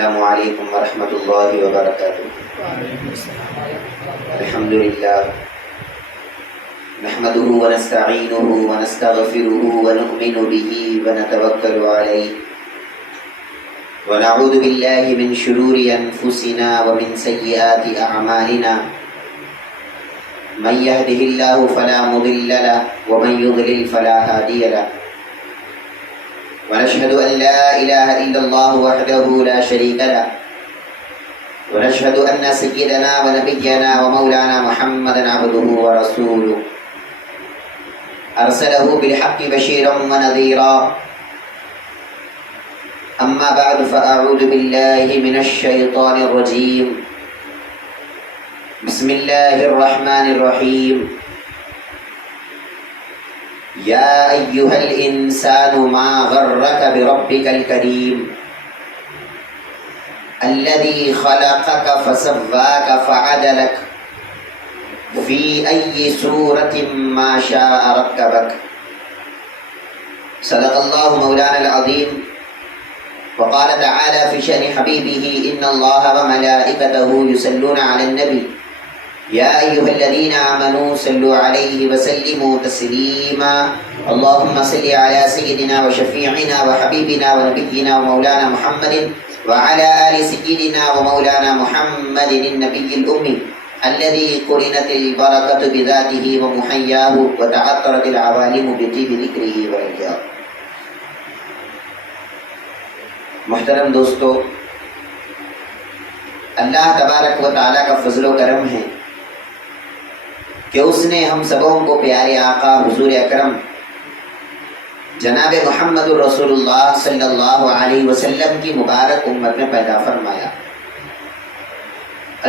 السلام علیکم ورحمۃ اللہ وبرکاتہ۔ الحمد للہ نحمده ونستعینه ونستغفره ونؤمن به ونتوکل علیہ ونعوذ باللہ من شرور انفسنا ومن سیئات اعمالنا من يهده الله فلا مضل له ومن يضلل فلا هادي له ونشهد أن لا إله إلا الله وحده لا شريك له ونشهد أن سيدنا ونبينا ومولانا محمدا عبده ورسوله أرسله بالحق بشيرا ونذيرا أما بعد فأعوذ بالله من الشيطان الرجيم بسم الله الرحمن الرحيم يا أيها الإنسان ما غرك بربك الكريم الذي خلقك فسواك فعدلك في أي سورة ما شاء ركبك صدق الله مولانا العظيم وقال تعالى في شأن حبيبه إن الله وملائكته يصلون على النبي يا أيها الذين آمنوا صلوا عليه وسلموا تسليما اللهم صل على سيدنا وشفيعنا وحبيبنا ونبينا ومولانا محمد وعلى آل سيدنا ومولانا محمد النبي الأمي الذي قرنت البركة بذاته ومحياه وتعطرت العوالم بطيب ذكره وإحياه۔ محترم دوستو، اللہ تبارک و تعالیٰ کا فضل و کرم ہے کہ اس نے ہم سبوں کو پیارے آقا حضور اکرم جناب محمد الرسول اللہ صلی اللہ علیہ وسلم کی مبارک امت میں پیدا فرمایا۔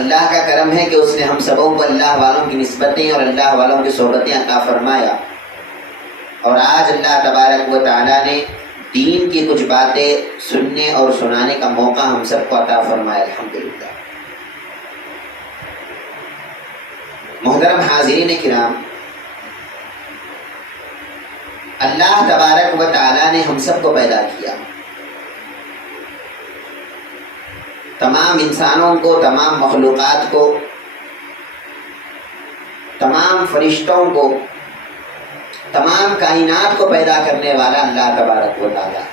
اللہ کا کرم ہے کہ اس نے ہم سبوں کو اللہ والوں کی نسبتیں اور اللہ والوں کی صحبتیں عطا فرمایا، اور آج اللہ تبارک و تعالیٰ نے دین کی کچھ باتیں سننے اور سنانے کا موقع ہم سب کو عطا فرمایا، الحمدللہ۔ محترم حاضرین کرام، اللہ تبارک و تعالیٰ نے ہم سب کو پیدا کیا، تمام انسانوں کو، تمام مخلوقات کو، تمام فرشتوں کو، تمام کائنات کو پیدا کرنے والا اللہ تبارک و تعالیٰ۔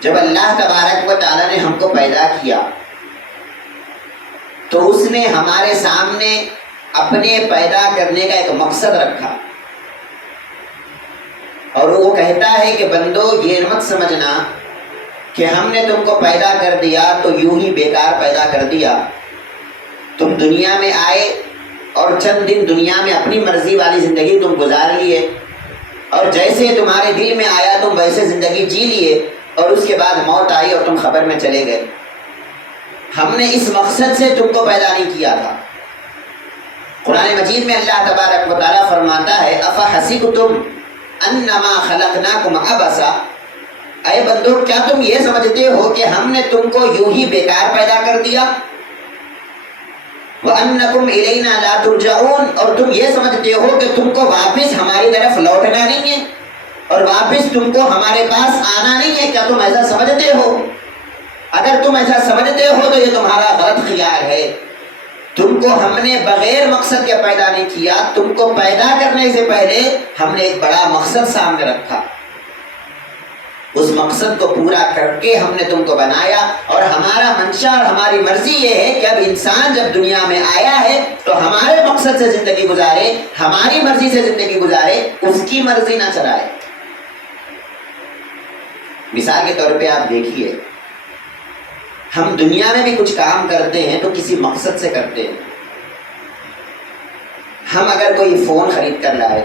جب اللہ تبارک و تعالیٰ نے ہم کو پیدا کیا تو اس نے ہمارے سامنے اپنے پیدا کرنے کا ایک مقصد رکھا، اور وہ کہتا ہے کہ بندو یہ مت سمجھنا کہ ہم نے تم کو پیدا کر دیا تو یوں ہی بیکار پیدا کر دیا۔ تم دنیا میں آئے اور چند دن دنیا میں اپنی مرضی والی زندگی تم گزار لیے، اور جیسے تمہارے دل میں آیا تم ویسے زندگی جی لیے، اور اس کے بعد موت آئی اور تم خبر میں چلے گئے۔ ہم نے اس مقصد سے تم کو پیدا نہیں کیا تھا۔ قرآن مجید میں اللہ تبارک و تعالیٰ فرماتا ہے افحسبتم انما خلقناکم عبثا، اے بندو کیا تم یہ سمجھتے ہو کہ ہم نے تم کو یوں ہی بیکار پیدا کر دیا؟ وَأَنَّكُمْ إِلَيْنَا لَا تُرْجَعُونَ، اور تم یہ سمجھتے ہو کہ تم کو واپس ہماری طرف لوٹنا نہیں ہے اور واپس تم کو ہمارے پاس آنا نہیں ہے؟ کیا تم ایسا سمجھتے ہو؟ اگر تم ایسا سمجھتے ہو تو یہ تمہارا غلط خیال ہے۔ تم کو ہم نے بغیر مقصد کے پیدا نہیں کیا، تم کو پیدا کرنے سے پہلے ہم نے ایک بڑا مقصد سامنے رکھا، اس مقصد کو پورا کر کے ہم نے تم کو بنایا، اور ہمارا منشا اور ہماری مرضی یہ ہے کہ اب انسان جب دنیا میں آیا ہے تو ہمارے مقصد سے زندگی گزارے، ہماری مرضی سے زندگی گزارے، اس کی مرضی نہ چلائے۔ مثال کے طور پہ آپ دیکھیے، ہم دنیا میں بھی کچھ کام کرتے ہیں تو کسی مقصد سے کرتے ہیں۔ ہم اگر کوئی فون خرید کر لائے،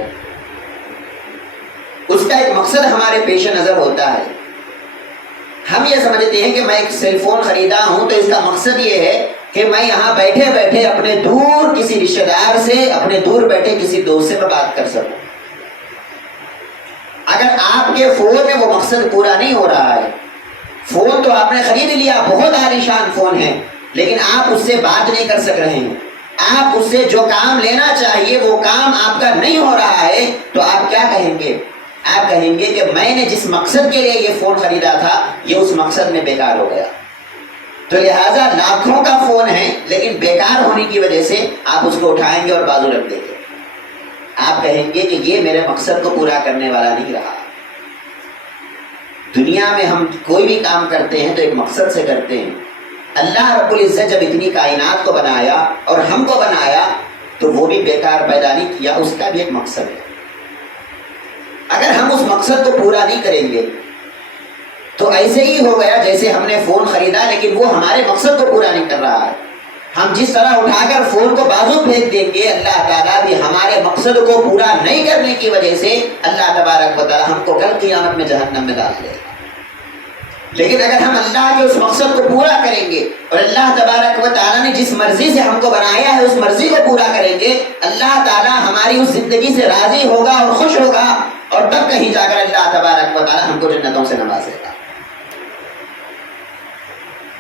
اس کا ایک مقصد ہمارے پیش نظر ہوتا ہے۔ ہم یہ سمجھتے ہیں کہ میں ایک سیل فون خریدا ہوں تو اس کا مقصد یہ ہے کہ میں یہاں بیٹھے بیٹھے اپنے دور کسی رشتہ دار سے، اپنے دور بیٹھے کسی دوست سے میں بات کر سکوں۔ اگر آپ کے فون میں وہ مقصد پورا نہیں ہو رہا ہے، فون تو آپ نے خرید لیا، بہت عالی شان فون ہے، لیکن آپ اس سے بات نہیں کر سک رہے ہیں، آپ اس سے جو کام لینا چاہیے وہ کام آپ کا نہیں ہو رہا ہے، تو آپ کیا کہیں گے؟ آپ کہیں گے کہ میں نے جس مقصد کے لیے یہ فون خریدا تھا یہ اس مقصد میں بیکار ہو گیا. تو لہٰذا لاکھوں کا فون ہے لیکن بیکار ہونے کی وجہ سے آپ اس کو اٹھائیں گے اور بازو رکھ دیں گے. آپ کہیں گے کہ یہ میرے مقصد کو پورا کرنے والا نہیں رہا. دنیا میں ہم کوئی بھی کام کرتے ہیں تو ایک مقصد سے کرتے ہیں. اللہ رب العزت جب اتنی کائنات کو بنایا اور ہم کو بنایا تو وہ بھی بیکار پیدا نہیں کیا, اس کا بھی ایک مقصد ہے. اگر ہم اس مقصد کو پورا نہیں کریں گے تو ایسے ہی ہو گیا جیسے ہم نے فون خریدا لیکن وہ ہمارے مقصد کو پورا نہیں کر رہا ہے. ہم جس طرح اٹھا کر فون کو بازو پھینک دیں گے, اللہ تعالیٰ بھی ہمارے مقصد کو پورا نہیں کرنے کی وجہ سے اللہ تبارک و تعالیٰ ہم کو کل قیامت میں جہنم میں ڈال دے گا. لیکن اگر ہم اللہ کے اس مقصد کو پورا کریں گے اور اللہ تبارک و تعالیٰ نے جس مرضی سے ہم کو بنایا ہے اس مرضی کو پورا کریں گے, اللہ تعالیٰ ہماری اس زندگی سے راضی ہوگا اور خوش ہوگا, اور تب کہیں جا کر اللہ تبارک و تعالیٰ ہم کو جنتوں سے نوازے گا.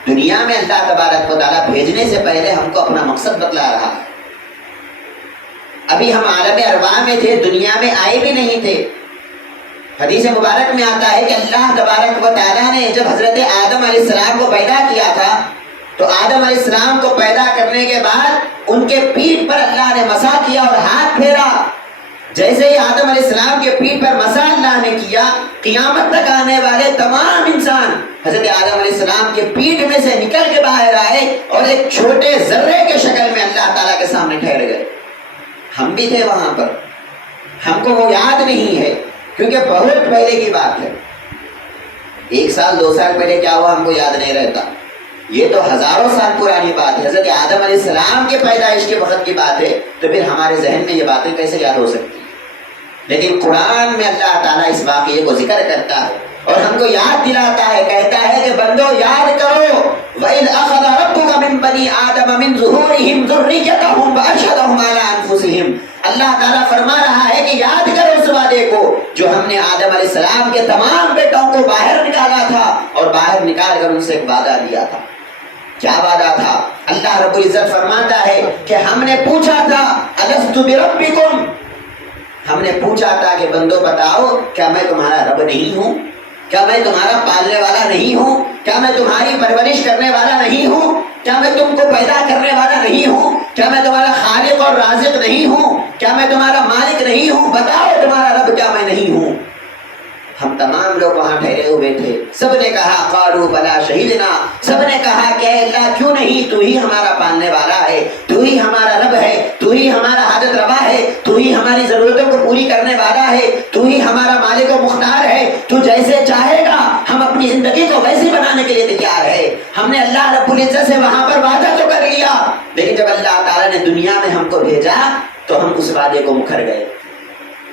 دنیا میں اللہ تبارک و تعالیٰ بھیجنے سے پہلے ہم کو اپنا مقصد بتلا رہا ہے. ابھی ہم عالم ارواح میں تھے, دنیا میں آئے بھی نہیں تھے. حدیث مبارک میں آتا ہے کہ اللہ تبارک و تعالیٰ نے جب حضرت آدم علیہ السلام کو پیدا کیا تھا تو آدم علیہ السلام کو پیدا کرنے کے بعد ان کے پیٹھ پر اللہ نے مسح کیا اور ہاتھ پھیرا. جیسے ہی آدم علیہ السلام کے پیٹھ پر مسح اللہ نے کیا, قیامت تک آنے والے تمام انسان حضرت آدم علیہ السلام کے پیٹھ میں سے نکل کے باہر آئے اور ایک چھوٹے ذرے کے شکل میں اللہ تعالیٰ کے سامنے ٹھہر گئے. ہم بھی تھے وہاں پر, ہم کو وہ یاد نہیں ہے کیونکہ بہت پہلے کی بات ہے. 1 سال 2 سال پہلے کیا ہوا ہم کو یاد نہیں رہتا, یہ تو ہزاروں سال پرانی بات ہے. حضرت آدم علیہ السلام کے پیدائش کے وقت کی بات ہے, تو پھر ہمارے ذہن میں یہ باتیں کیسے یاد ہو سکتی ہیں. لیکن قرآن میں اللہ تعالیٰ اس واقعے کو ذکر کرتا ہے اور ہم کو یاد دلاتا ہے, کہتا ہے کہ بندو یاد کرو, وَإِذْ أَخَذَ رَبُّكَ مِن بَنِي آدَمَ مِن ظُهُورِهِمْ ذُرِّيَّتَهُمْ وَأَشْهَدَهُمْ عَلَىٰ أَنفُسِهِمْ. اللہ تعالیٰ فرما رہا ہے کہ یاد کرو اس وعدے کو جو ہم نے آدم علیہ السلام کے تمام بیٹوں کو باہر نکالا تھا اور باہر نکال کر ان سے ایک وعدہ لیا تھا. کیا وعدہ تھا؟ اللہ رب العزت فرماتا ہے کہ ہم نے پوچھا تھا أَلَسْتُ بِرَبِّكُمْ, ہم نے پوچھا تھا کہ بندو بتاؤ کیا میں تمہارا رب نہیں ہوں, کیا میں تمہارا پالنے والا نہیں ہوں, کیا میں تمہاری پرورش کرنے والا نہیں ہوں, کیا میں تم کو پیدا کرنے والا نہیں ہوں, کیا میں تمہارا خالق اور رازق نہیں ہوں, کیا میں تمہارا مالک نہیں ہوں, بتاؤ تمہارا رب کیا میں نہیں ہوں. ہم تمام لوگ وہاں ٹھہرے ہوئے تھے, سب نے کہا قالوا بلا شہیدنا, سب نے کہا کہ اے اللہ کیوں نہیں, تو ہی ہمارا پالنے والا ہے, تو ہی ہمارا رب ہے, تو ہی ہمارا حاجت روا ہے, تو ہی ہماری ضرورتوں کو پوری کرنے والا ہے, تو ہی ہمارا مالک و مختار ہے, تو جیسے چاہے گا ہم اپنی زندگی کو ویسی بنانے کے لیے تیار ہے. ہم نے اللہ رب العزت سے وہاں پر وعدہ تو کر لیا, لیکن جب اللہ تعالیٰ نے دنیا میں ہم کو بھیجا تو ہم اس وعدے کو مکر گئے,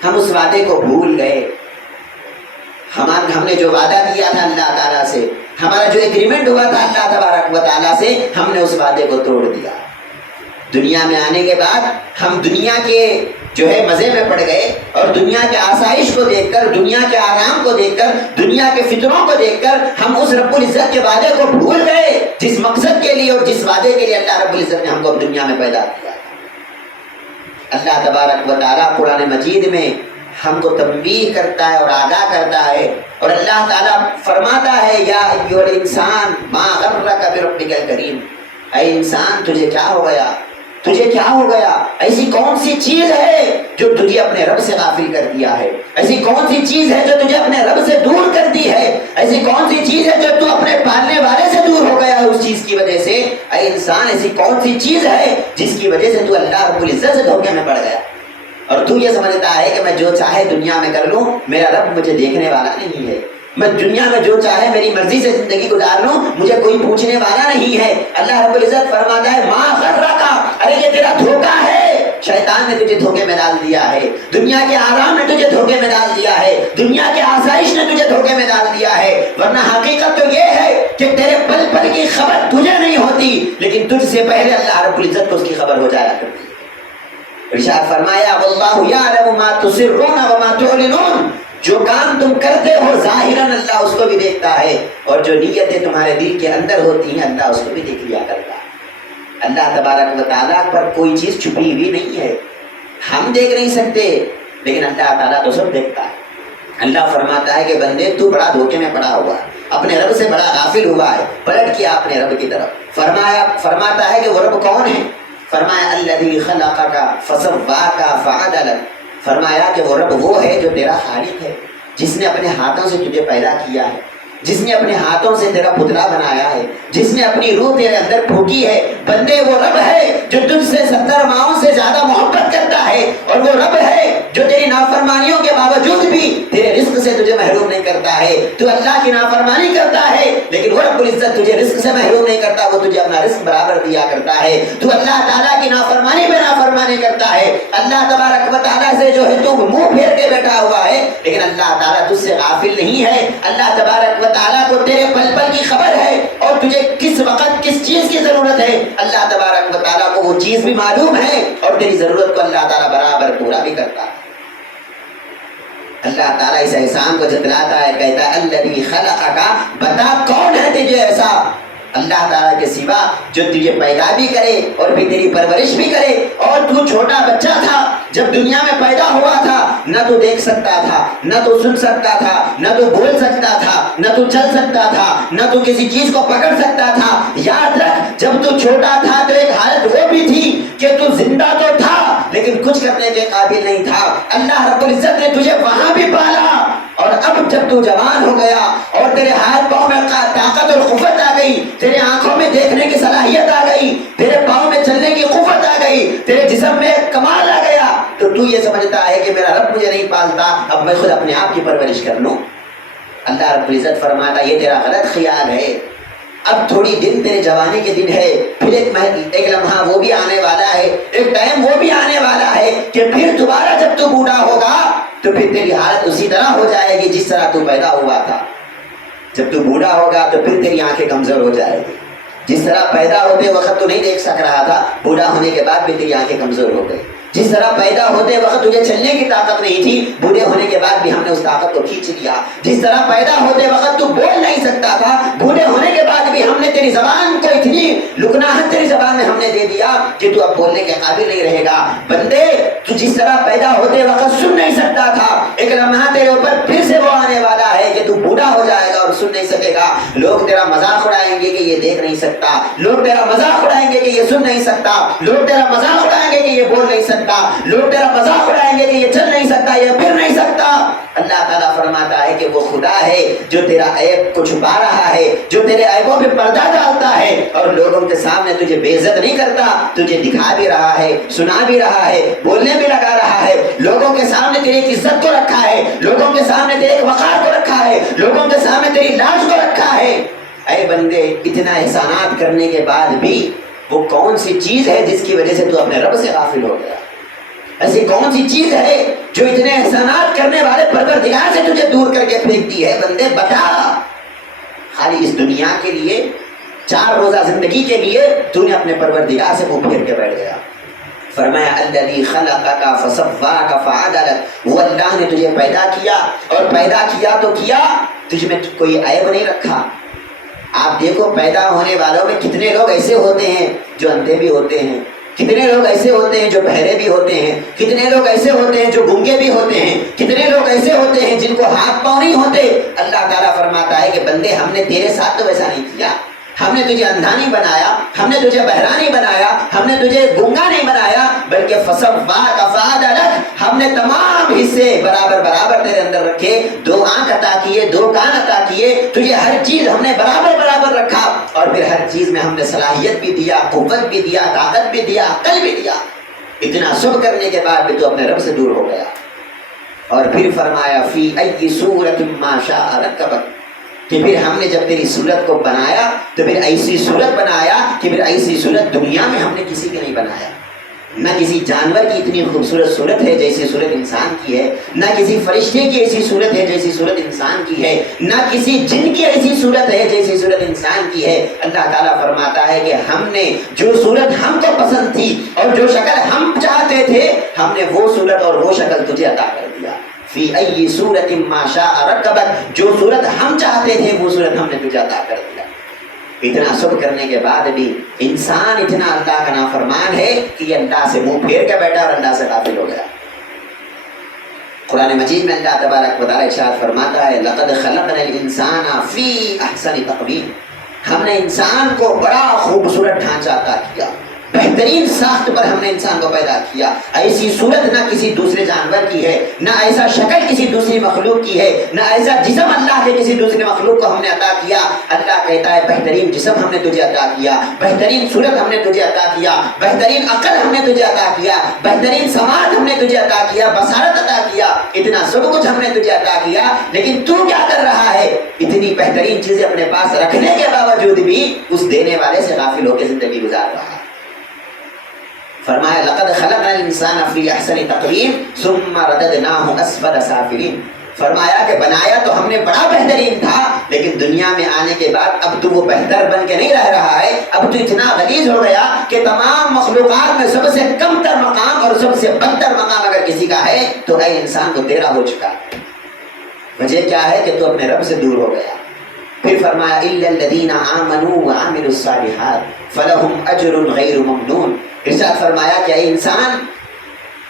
ہم اس وعدے کو بھول گئے. ہم نے جو وعدہ کیا تھا اللہ تعالیٰ سے, ہمارا جو ایگریمنٹ ہوا تھا اللہ تبارک و تعالیٰ سے, ہم نے اس وعدے کو توڑ دیا. دنیا میں آنے کے بعد ہم دنیا کے جو ہے مزے میں پڑ گئے اور دنیا کے آسائش کو دیکھ کر, دنیا کے آرام کو دیکھ کر, دنیا کے فطروں کو دیکھ کر ہم اس رب العزت کے وعدے کو بھول گئے جس مقصد کے لیے اور جس وعدے کے لیے اللہ رب العزت نے ہم کو دنیا میں پیدا کیا. اللہ تبارک و تعالیٰ قرآن مجید میں ہم کو تنبیہ کرتا ہے اور آگاہ کرتا ہے, اور اللہ تعالیٰ فرماتا ہے یا ایھا الانسان ما غرک بربک الکریم, اے انسان تجھے کیا ہو گیا, تجھے کیا ہو گیا, ایسی کون سی چیز ہے جو تجھے اپنے رب سے غافل کر دیا ہے, ایسی کون سی چیز ہے جو تجھے اپنے رب سے دور کر دی ہے, ایسی کون سی چیز ہے جو تو اپنے پالنے والے سے دور ہو گیا ہے اس چیز کی وجہ سے. اے انسان ایسی کون سی چیز ہے جس کی وجہ سے تو اللہ رب العزت سے دھوکے میں پڑ گیا اور تو یہ سمجھتا ہے کہ میں جو چاہے دنیا میں کر لوں, میرا رب مجھے دیکھنے والا نہیں ہے, میں دنیا میں جو چاہے میری مرضی سے زندگی گزار لوں, مجھے کوئی پوچھنے والا نہیں ہے. اللہ رب العزت فرماتا ہے ما غرک, ارے یہ تیرا دھوکا ہے, شیطان نے تجھے دھوکے میں ڈال دیا ہے, دنیا کے آرام نے تجھے دھوکے میں ڈال دیا ہے, دنیا کے آسائش نے تجھے دھوکے میں ڈال دیا ہے. ورنہ حقیقت تو یہ ہے کہ تیرے پل پل کی خبر تجھے نہیں ہوتی, لیکن تجھ سے پہلے اللہ رب العزت کو اس کی خبر ہو جایا کرتی. ارشاد فرمایا واللہ یعلم ما تسرون وما تعلنون, جو کام تم کرتے ہو ظاہراً اللہ اس کو بھی دیکھتا ہے, اور جو نیتیں تمہارے دل کے اندر ہوتی ہیں اللہ اس کو بھی دیکھ لیا کرتا ہے. اللہ تبارک و تعالیٰ پر کوئی چیز چھپی ہوئی نہیں ہے, ہم دیکھ نہیں سکتے لیکن اللہ تعالیٰ تو سب دیکھتا ہے. اللہ فرماتا ہے کہ بندے تو بڑا دھوکے میں پڑا ہوا ہے، اپنے رب سے بڑا غافل ہوا ہے، پلٹ کیا اپنے رب کی طرف۔ فرماتا ہے کہ وہ رب کون ہے؟ فرمایا الذی خلقک فسواک فعدلک، فرمایا کہ وہ رب وہ ہے جو تیرا خالق ہے، جس نے اپنے ہاتھوں سے تجھے پیدا کیا ہے، جس نے اپنے ہاتھوں سے تیرا پتلا بنایا ہے، جس نے اپنی روح تیرے اندر پھونکی ہے۔ بندے وہ رب ہے جو تجھ سے 70 ماؤں سے زیادہ محبت کرتا ہے، اور وہ رب ہے جو تیری نافرمانیوں کے باوجود بھی تیرے رزق سے تجھے محروم نہیں کرتا ہے۔ تو اللہ کی نافرمانی کرتا ہے لیکن وہ رب العزت تجھے رزق سے محروم نہیں کرتا، وہ تجھے اپنا رزق برابر دیا کرتا ہے۔ تو اللہ تعالیٰ کی نافرمانی پہ نافرمانی کرتا ہے، اللہ تبارک و تعالیٰ سے جو ہے تو منہ پھیر کے بیٹھا ہوا ہے، لیکن اللہ تعالیٰ تجھ سے غافل نہیں ہے۔ اللہ تبارک و تعالیٰ کو تیرے پل پل کی خبر ہے، اور تجھے کس وقت کس چیز کی ضرورت ہے اللہ تبارک و تعالیٰ کو وہ چیز بھی معلوم ہے، اور تیری ضرورت کو اللہ تعالیٰ برابر پورا بھی کرتا ہے۔ اللہ تعالیٰ اس احسان کو جتلاتا ہے، کہتا ہے الذی خلقک، بتا کون ہے تجھے ایسا اللہ تعالیٰ کے سوا جو تجھے پیدا بھی کرے اور بھی تیری پرورش بھی کرے۔ اور تو چھوٹا بچہ تھا، جب دنیا میں پیدا ہوا تھا، نہ تو دیکھ سکتا تھا، نہ تو سن سکتا تھا، نہ تو بول سکتا تھا، نہ تو چل سکتا تھا، نہ تو کسی چیز کو پکڑ سکتا تھا۔ یاد رکھ جب تو چھوٹا تھا تو ایک حالت وہ بھی تھی کہ تو زندہ تو تھا لیکن کچھ کرنے کے قابل نہیں تھا۔ اللہ رب العزت نے تجھے وہاں بھی پالا، اور اب جب تو جوان ہو گیا اور تیرے ہاتھ پاؤں میں طاقت اور قوت آ گئی، تیرے آنکھوں میں دیکھنے کی صلاحیت آ گئی، تیرے پاؤں میں چلنے کی قوت آ گئی، تیرے جسم میں کمال آ گیا، تو یہ سمجھتا ہے کہ میرا رب مجھے نہیں پالتا، اب میں خود اپنے آپ کی پرورش کر لوں۔ اللہ رب العزت فرماتا یہ تیرا غلط خیال ہے، اب تھوڑی دن تیرے جوانی کے دن ہے، پھر ایک لمحہ وہ بھی آنے والا ہے، ایک ٹائم وہ بھی آنے والا ہے کہ پھر دوبارہ جب تو بوڑھا ہوگا تو پھر تیری حالت اسی طرح ہو جائے گی جس طرح تو پیدا ہوا تھا۔ جب تو بوڑھا ہوگا تو پھر تیری آنکھیں کمزور ہو جائے گی، جس طرح پیدا ہوتے وقت تو نہیں دیکھ سک رہا تھا، بوڑھا ہونے کے بعد بھی تیری آنکھیں کمزور ہو گئی۔ جس طرح پیدا ہوتے وقت تجھے چلنے کی طاقت نہیں تھی، بوڑھے ہونے کے بعد بھی ہم نے اس طاقت کو کھینچ لیا۔ جس طرح پیدا ہوتے وقت تو بول نہیں سکتا تھا، بوڑھے ہونے کے بعد بھی ہم نے تیری زبان کو اتنی لکناہٹ تیری زبان میں ہم نے دے دیا کہ تو اب بولنے کے قابل نہیں رہے گا۔ بندے تو جس طرح پیدا ہوتے وقت سن نہیں سکتا تھا، ایک لمحہ تیرے اوپر پھر سے وہ آنے والا ہے کہ تو بوڑھا ہو جائے گا اور سن نہیں سکے گا۔ لوگ تیرا مذاق اڑائیں گے کہ یہ دیکھ نہیں سکتا، لوگ تیرا مذاق اڑائیں گے کہ یہ سن نہیں سکتا، لوگ تیرا مذاق اڑائیں گے کہ یہ بول نہیں سکتا، لوگ تیرا مذاق اڑائیں گے کہ یہ چل نہیں سکتا، یہ پھر نہیں سکتا۔ اللہ تعالیٰ فرماتا ہے کہ وہ خدا ہے جو تیرا عیب کو چھپا رہا ہے، جو تیرے عیبوں پہ پردہ ڈالتا ہے اور لوگوں کے سامنے تجھے بے عزت نہیں کرتا، تجھے دکھا بھی رہا ہے، سنا بھی رہا ہے، بولنے بھی لگا رہا ہے، لوگوں کے سامنے تیری ایک عزت کو رکھا ہے، لوگوں کے سامنے تیرے ایک وقار کو رکھا ہے، لوگوں کے سامنے تیری لاج کو رکھا ہے۔ اے بندے اتنا احسانات کرنے کے بعد بھی وہ کون سی چیز ہے جس کی وجہ سے تو اپنے رب سے غافل ہو گیا؟ ایسی کون سی چیز ہے جو اتنے احسانات کرنے والے پروردگار سے تجھے دور کر کے پھینکتی ہے؟ بندے بتا، خالی اس دنیا کے لیے 4 روزہ زندگی کے لیے تو نے اپنے پروردگار سے منہ پھیر کے بیٹھ گیا۔ فرمایا الذی خلقک فسواک فعدلک، وہ اللہ نے تجھے پیدا کیا، اور پیدا کیا تو کیا، تجھ میں کوئی عیب نہیں رکھا۔ آپ دیکھو پیدا ہونے والوں میں کتنے لوگ ایسے ہوتے ہیں جو اندھے بھی ہوتے ہیں، کتنے لوگ ایسے ہوتے ہیں جو بہرے بھی ہوتے ہیں، کتنے لوگ ایسے ہوتے ہیں جو گونگے بھی ہوتے ہیں، کتنے لوگ ایسے ہوتے ہیں جن کو ہاتھ پاؤں نہیں ہوتے۔ اللہ تعالیٰ فرماتا ہے کہ بندے ہم نے تیرے ساتھ تو ویسا نہیں کیا، ہم نے تجھے اندھا نہیں بنایا، ہم نے تجھے بہرا نہیں بنایا، ہم نے تجھے گونگا نہیں بنایا، بلکہ فسواک فعدلک، ہم نے تمام حصے برابر برابر تیرے اندر رکھے، 2 آنکھ عطا کیے، 2 کان عطا کیے، تجھے ہر چیز ہم نے برابر برابر رکھا، اور پھر ہر چیز میں ہم نے صلاحیت بھی دیا، قوت بھی دیا، طاقت بھی دیا، عقل بھی دیا۔ اتنا سب کرنے کے بعد بھی تو اپنے رب سے دور ہو گیا۔ اور پھر فرمایا فی ای صورت ما شاء رکبک، کہ پھر ہم نے جب تیری صورت کو بنایا تو پھر ایسی صورت بنایا کہ پھر ایسی صورت دنیا میں ہم نے کسی کی نہیں بنایا۔ نہ کسی جانور کی اتنی خوبصورت صورت ہے جیسی صورت انسان کی ہے، نہ کسی فرشتے کی ایسی صورت ہے جیسی صورت انسان کی ہے، نہ کسی جن کی ایسی صورت ہے جیسی صورت انسان کی ہے۔ اللہ تعالیٰ فرماتا ہے کہ ہم نے جو صورت ہم کو پسند تھی اور جو شکل ہم چاہتے تھے، ہم نے وہ صورت اور وہ شکل تجھے عطا کر دیا۔ فی ای صورت ما شاء رکبک، جو صورت ہم چاہتے تھے وہ صورت ہم نے تجھے عطا کر دیا۔ اتنا سب کرنے کے بعد بھی انسان اتنا اللہ کا نافرمان ہے کہ یہ اللہ سے منہ پھیر کے بیٹھا اور اللہ سے غافل ہو گیا۔ قرآن مجید میں اللہ تبارک و تعالیٰ ارشاد فرماتا ہے لقد خلقنا الانسان فی احسن تقویم، ہم نے انسان کو بڑا خوبصورت ڈھانچہ عطا کیا، بہترین ساخت پر ہم نے انسان کو پیدا کیا۔ ایسی صورت نہ کسی دوسرے جانور کی ہے، نہ ایسا شکل کسی دوسری مخلوق کی ہے، نہ ایسا جسم اللہ کے کسی دوسرے مخلوق کو ہم نے عطا کیا۔ اللہ کہتا ہے بہترین جسم ہم نے تجھے عطا کیا، بہترین صورت ہم نے تجھے عطا کیا، بہترین عقل ہم نے تجھے عطا کیا، بہترین سماعت ہم نے تجھے عطا کیا، بصارت عطا کیا، اتنا سب کچھ ہم نے تجھے عطا کیا، لیکن تو کیا کر رہا ہے؟ اتنی بہترین چیزیں اپنے پاس رکھنے کے باوجود بھی اس دینے والے سے غافل ہو کے زندگی گزار رہا ہے۔ فرمایا لقد خلقنا الانسان فی احسن تقویم ثم رددناہ اسفل سافلین، فرمایا کہ بنایا تو ہم نے بڑا بہترین تھا، لیکن دنیا میں آنے کے بعد اب تو وہ بہتر بن کے نہیں رہ رہا ہے، اب تو اتنا غلیظ ہو گیا کہ تمام مخلوقات میں سب سے کم تر مقام اور سب سے بدتر مقام اگر کسی کا ہے تو اے انسان کو تیرا ہو چکا۔ وجہ کیا ہے کہ تو اپنے رب سے دور ہو گیا۔ پھر فرمایا الا الذین آمنوا وعملوا الصالحات فلہم اجر غیر ممنون، ارشاد فرمایا کہ اے انسان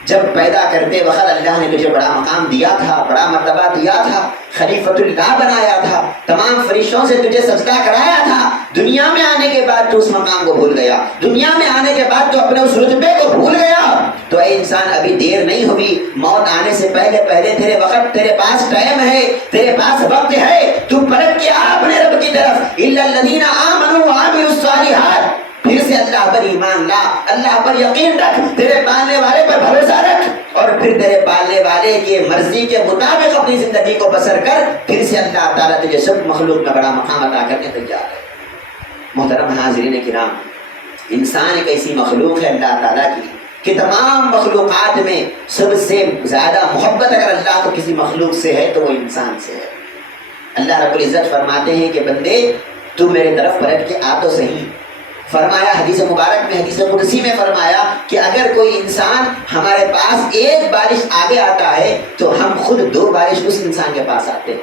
جب پیدا کرتے وقت اللہ نے تجھے بڑا مقام دیا تھا، بڑا مرتبہ دیا تھا، خلیفۃ اللہ بنایا تھا، تمام فرشتوں سے تجھے سجدہ کرایا تھا، دنیا میں آنے کے بعد تو اس مقام کو بھول گیا، دنیا میں آنے کے بعد تو اپنے اس رتبے کو بھول گیا، تو اے انسان ابھی دیر نہیں ہوئی، موت آنے سے پہلے پہلے تیرے وقت، تیرے پاس ٹائم ہے، تیرے پاس وقت ہے، تو پلٹ کے آ اپنے رب کی طرف۔ الا الذین آمنوا وعملوا الصالحات، پھر سے اللہ پر ایمان لا، اللہ پر یقین رکھ، تیرے پالنے والے پر بھروسہ رکھ، اور پھر تیرے پالنے والے کی مرضی کے مطابق اپنی زندگی کو بسر کر، پھر سے اللہ تعالیٰ تجھے سب مخلوق میں بڑا مقام عطا کرنے تیار ہے۔ محترم حاضرین کرام، انسان ایک ایسی مخلوق ہے اللہ تعالیٰ کی کہ تمام مخلوقات میں سب سے زیادہ محبت اگر اللہ کو کسی مخلوق سے ہے تو وہ انسان سے ہے۔ اللہ رب العزت فرماتے ہیں کہ بندے تو میرے طرف پلٹ کے آ تو صحیح، فرمایا حدیث مبارک میں، حدیث قدسی میں فرمایا کہ اگر کوئی انسان ہمارے پاس ایک بارش آگے آتا ہے تو ہم خود دو بارش اس انسان کے پاس آتے ہیں،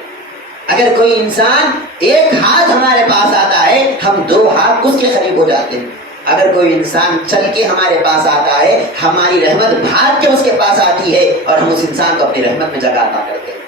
اگر کوئی انسان ایک ہاتھ ہمارے پاس آتا ہے ہم دو ہاتھ اس کے قریب ہو جاتے ہیں، اگر کوئی انسان چل کے ہمارے پاس آتا ہے ہماری رحمت بھاگ کے اس کے پاس آتی ہے اور ہم اس انسان کو اپنی رحمت میں جگہ عطا کرتے ہیں۔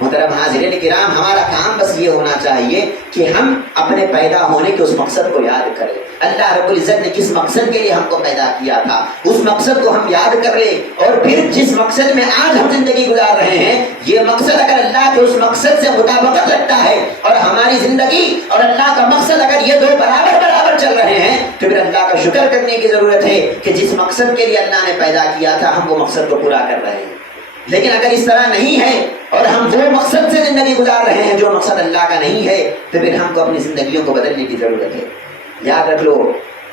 محترم حاضرین کرام، ہمارا کام بس یہ ہونا چاہیے کہ ہم اپنے پیدا ہونے کے اس مقصد کو یاد کریں، اللہ رب العزت نے کس مقصد کے لیے ہم کو پیدا کیا تھا اس مقصد کو ہم یاد کر لیں، اور پھر جس مقصد میں آج ہم زندگی گزار رہے ہیں یہ مقصد اگر اللہ کے اس مقصد سے مطابقت رکھتا ہے اور ہماری زندگی اور اللہ کا مقصد اگر یہ دو برابر برابر چل رہے ہیں تو پھر اللہ کا شکر کرنے کی ضرورت ہے کہ جس مقصد کے لیے اللہ نے پیدا کیا تھا ہم وہ مقصد کو پورا کر رہے ہیں۔ لیکن اگر اس طرح نہیں ہے اور ہم وہ مقصد سے زندگی گزار رہے ہیں جو مقصد اللہ کا نہیں ہے تو پھر ہم کو اپنی زندگیوں کو بدلنے کی ضرورت ہے۔ یاد رکھ لو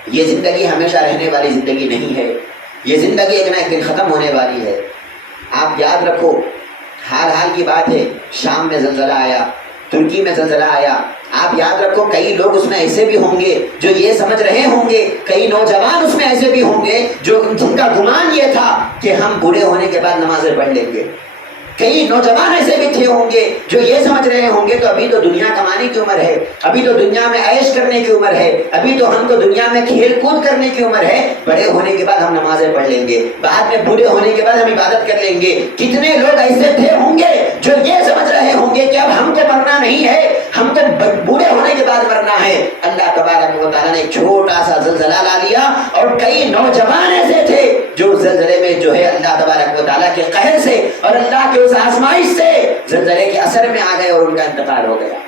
یہ زندگی ہمیشہ رہنے والی زندگی نہیں ہے، یہ زندگی ایک نہ ایک دن ختم ہونے والی ہے۔ آپ یاد رکھو، حال کی بات ہے، شام میں زلزلہ آیا، ترکی میں زلزلہ آیا، آپ یاد رکھو کئی لوگ اس میں ایسے بھی ہوں گے جو یہ سمجھ رہے ہوں گے، کئی نوجوان اس میں ایسے بھی ہوں گے جو جن کا گمان یہ تھا کہ ہم بوڑھے ہونے کے بعد نمازیں پڑھ لیں گے، کئی نوجوان ایسے بھی تھے ہوں گے جو یہ سمجھ رہے ہوں گے تو ابھی تو دنیا کمانے کی عمر ہے، ابھی تو دنیا میں عیش کرنے کی عمر ہے، ابھی تو ہم کو دنیا میں کھیل کود کرنے کی عمر ہے، بڑے ہونے کے بعد ہم نمازیں پڑھ لیں گے، بعد میں بوڑھے ہونے کے بعد ہم عبادت کر لیں گے۔ کتنے لوگ ایسے تھے ہوں گے جو یہ سمجھ رہے ہوں گے کہ اب ہم کو مرنا نہیں ہے، ہم کو بوڑھے ہونے کے بعد مرنا ہے۔ اللہ تبارک و تعالیٰ نے ایک چھوٹا سا زلزلہ لا لیا اور کئی نوجوان ایسے تھے جو زلزلے میں جو ہے اللہ تبارک و تعالیٰ کے قہر سے اور اللہ کے اس آزمائش سے زلزلے کے اثر میں آ گئے اور ان کا انتقال ہو گیا۔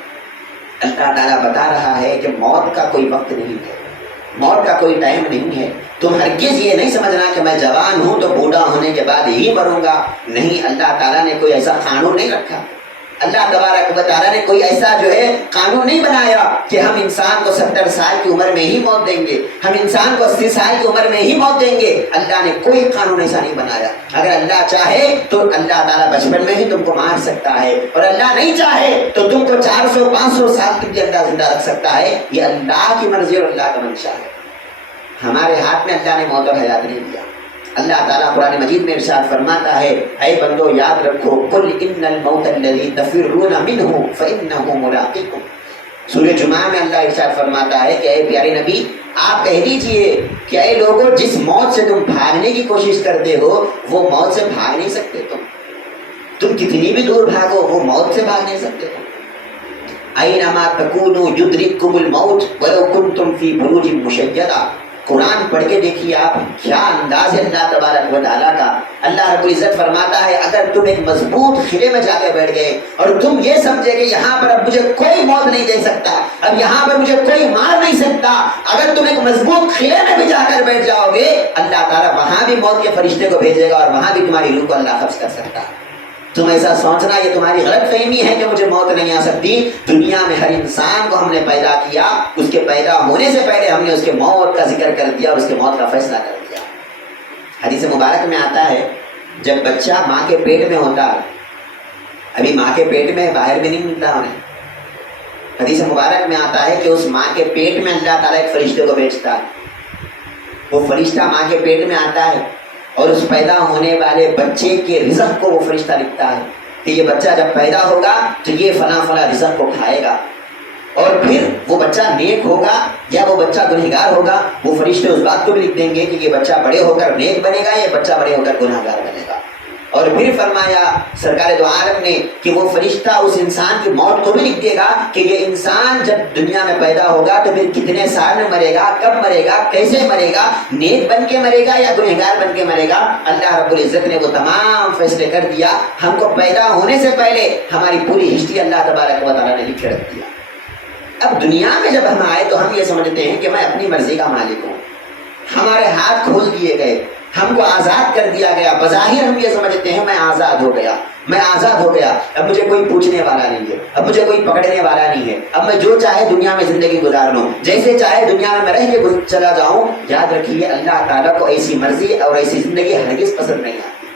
اللہ تعالیٰ بتا رہا ہے کہ موت کا کوئی وقت نہیں ہے، موت کا کوئی ٹائم نہیں ہے، تم ہرگز یہ نہیں سمجھنا کہ میں جوان ہوں تو بوڑھا ہونے کے بعد ہی مروں گا، نہیں، اللہ تعالیٰ نے کوئی ایسا قانون نہیں رکھا، اللہ تبارک و تعالیٰ نے کوئی ایسا جو ہے قانون نہیں بنایا کہ ہم انسان کو 70 سال کی عمر میں ہی موت دیں گے، ہم انسان کو 80 سال کی عمر میں ہی موت دیں گے، اللہ نے کوئی قانون ایسا نہیں بنایا۔ اگر اللہ چاہے تو اللہ تعالیٰ بچپن میں ہی تم کو مار سکتا ہے، اور اللہ نہیں چاہے تو تم کو 400-500 سال کے لیے اللہ زندہ رکھ سکتا ہے، یہ اللہ کی مرضی اور اللہ کا منشا ہے، ہمارے ہاتھ میں اللہ نے موت اور حیات نہیں دیا۔ اللہ تعالیٰ قرآن مجید میں ارشاد فرماتا ہے، اے بندو یاد رکھو، قل ان الموت الذی تفرون منہ فانہ ملاقیکم۔ سورہ جمعہ میں اللہ ارشاد فرماتا ہے کہ اے پیارے نبی آپ کہہ دیجئے کہ اے لوگوں جس موت سے تم بھاگنے کی کوشش کرتے ہو وہ موت سے بھاگ نہیں سکتے تم، تم کتنی بھی دور بھاگو وہ موت سے بھاگ نہیں سکتے ہو. اینما تکونوا یدرککم الموت ولو کنتم فی بروج مشیدہ. قرآن پڑھ کے دیکھیے آپ کیا انداز ہے اللہ تبارک و تعالیٰ کا. اللہ رب العزت فرماتا ہے اگر تم ایک مضبوط قلعے میں جا کے بیٹھ گئے اور تم یہ سمجھے کہ یہاں پر اب مجھے کوئی موت نہیں دے سکتا, اب یہاں پر مجھے کوئی مار نہیں سکتا, اگر تم ایک مضبوط قلعے میں بھی جا کر بیٹھ جاؤ گے اللہ تعالیٰ وہاں بھی موت کے فرشتے کو بھیجے گا اور وہاں بھی تمہاری روح کو اللہ قبض کر سکتا. تم ایسا سوچنا یہ تمہاری غلط فہمی ہے کہ مجھے موت نہیں آ سکتی. دنیا میں ہر انسان کو ہم نے پیدا کیا, اس کے پیدا ہونے سے پہلے ہم نے اس کے موت کا ذکر کر دیا اور اس کے موت کا فیصلہ کر دیا. حدیث مبارک میں آتا ہے جب بچہ ماں کے پیٹ میں ہوتا, ابھی ماں کے پیٹ میں باہر بھی نہیں ملتا انہیں, حدیث مبارک میں آتا ہے کہ اس ماں کے پیٹ میں اللہ تعالیٰ ایک فرشتے کو بھیجتا ہے. وہ فرشتہ ماں کے پیٹ میں آتا ہے اور اس پیدا ہونے والے بچے کے رزق کو وہ فرشتہ لکھتا ہے کہ یہ بچہ جب پیدا ہوگا تو یہ فلاں فلاں رزق کو کھائے گا, اور پھر وہ بچہ نیک ہوگا یا وہ بچہ گنہگار ہوگا, وہ فرشتے اس بات کو بھی لکھ دیں گے کہ یہ بچہ بڑے ہو کر نیک بنے گا, یہ بچہ بڑے ہو کر گنہگار بنے گا. اور پھر فرمایا سرکار دو عالم نے کہ وہ فرشتہ اس انسان کی موت کو بھی لکھ دے گا کہ یہ انسان جب دنیا میں پیدا ہوگا تو پھر کتنے سال میں مرے گا, کب مرے گا, کیسے مرے گا, نیک بن کے مرے گا یا گنہگار بن کے مرے گا. اللہ رب العزت نے وہ تمام فیصلے کر دیا. ہم کو پیدا ہونے سے پہلے ہماری پوری ہسٹری اللہ تبارک و تعالیٰ نے لکھ کے رکھ دیا. اب دنیا میں جب ہم آئے تو ہم یہ سمجھتے ہیں کہ میں اپنی مرضی کا مالک ہوں, ہمارے ہاتھ کھول دیے گئے, ہم کو آزاد کر دیا گیا. بظاہر ہم یہ سمجھتے ہیں میں آزاد ہو گیا, میں آزاد ہو گیا, اب مجھے کوئی پوچھنے والا نہیں ہے, اب مجھے کوئی پکڑنے والا نہیں ہے, اب میں جو چاہے دنیا میں زندگی گزار لوں, جیسے چاہے دنیا میں رہ کے چلا جاؤں. یاد رکھیے اللہ تعالیٰ کو ایسی مرضی اور ایسی زندگی ہرگز پسند نہیں آتی.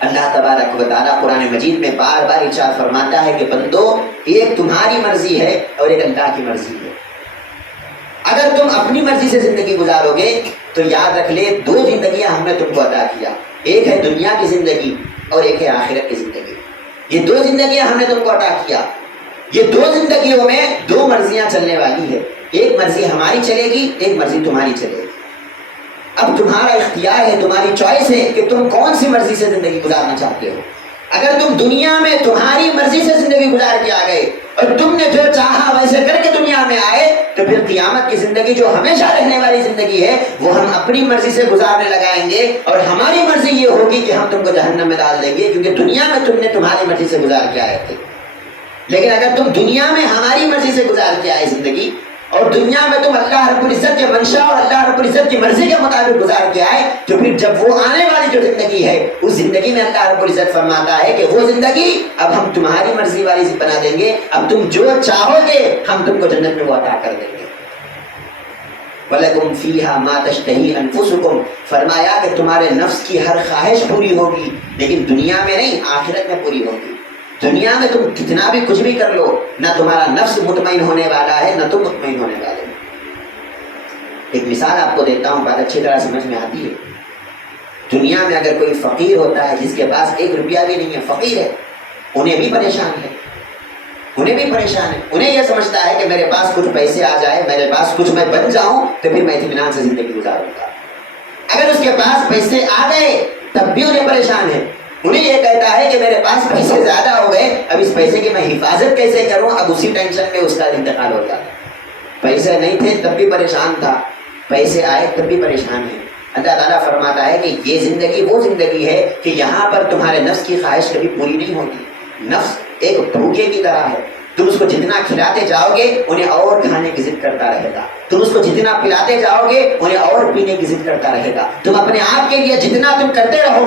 اللہ تبارک و تعالیٰ قرآن مجید میں بار بار ارشاد فرماتا ہے کہ بندو ایک تمہاری مرضی ہے اور ایک اللہ کی مرضی ہے. اگر تم اپنی مرضی سے زندگی گزارو گے تو یاد رکھ لے دو زندگیاں ہم نے تم کو عطا کیا, ایک ہے دنیا کی زندگی اور ایک ہے آخرت کی زندگی. یہ دو زندگیاں ہم نے تم کو عطا کیا. یہ دو زندگیوں میں دو مرضیاں چلنے والی ہے, ایک مرضی ہماری چلے گی, ایک مرضی تمہاری چلے گی. اب تمہارا اختیار ہے, تمہاری چوائس ہے کہ تم کون سی مرضی سے زندگی گزارنا چاہتے ہو. اگر تم دنیا میں تمہاری مرضی سے زندگی گزار کے آ گئے اور تم نے جو چاہا ویسے کر کے دنیا میں آئے تو پھر قیامت کی زندگی جو ہمیشہ رہنے والی زندگی ہے وہ ہم اپنی مرضی سے گزارنے لگائیں گے, اور ہماری مرضی یہ ہوگی کہ ہم تم کو جہنم میں ڈال دیں گے, کیونکہ دنیا میں تم نے تمہاری مرضی سے گزار کے آئے تھے. لیکن اگر تم دنیا میں ہماری مرضی سے گزار کے آئے زندگی, اور دنیا میں تم اللہ رب العزت کے منشا اور اللہ رب العزت کی مرضی کے مطابق گزار کے آئے, تو پھر جب وہ آنے والی جو زندگی ہے اس زندگی میں اللہ رب العزت فرماتا ہے کہ وہ زندگی اب ہم تمہاری مرضی والی بنا دیں گے, اب تم جو چاہو گے ہم تم کو جنت میں وہ عطا کر دیں گے. وَلَكُمْ فِيهَا مَا تَشْتَهِي أَنفُسُكُمْ, فرمایا کہ تمہارے نفس کی ہر خواہش پوری ہوگی, لیکن دنیا میں نہیں, آخرت میں پوری ہوگی. دنیا میں تم کتنا بھی کچھ بھی کر لو, نہ تمہارا نفس مطمئن ہونے والا ہے نہ تم مطمئن ہونے والے ہو. ایک مثال آپ کو دیتا ہوں, بات اچھی طرح سمجھ میں آتی ہے. دنیا میں اگر کوئی فقیر ہوتا ہے جس کے پاس 1 روپیہ بھی نہیں ہے, فقیر ہے, انہیں بھی پریشان ہے, انہیں بھی پریشان ہے. انہیں یہ سمجھتا ہے کہ میرے پاس کچھ پیسے آ جائے, میرے پاس کچھ میں بن جاؤں تو پھر میں اطمینان سے زندگی گزاروں گا. اگر اس کے پاس پیسے آ گئے تب بھی انہیں پریشان ہے. انہیں یہ کہتا ہے کہ میرے پاس پیسے زیادہ ہو گئے, اب اس پیسے کی میں حفاظت کیسے کروں, اب اسی ٹینشن میں اس کا انتقال ہو جاتا. پیسے نہیں تھے تب بھی پریشان تھا, پیسے آئے تب بھی پریشان ہے. اللہ تعالیٰ فرماتا ہے کہ یہ زندگی وہ زندگی ہے کہ یہاں پر تمہارے نفس کی خواہش کبھی پوری نہیں ہوتی. نفس ایک بھوکے کی طرح ہے, تم اس کو جتنا کھلاتے جاؤ گے انہیں اور کھانے کی ضد کرتا رہے گا, تم اس کو جتنا پلاتے جاؤ گے انہیں اور پینے کی ضد کرتا رہے گا. تم اپنے آپ کے لیے جتنا تم کرتے رہو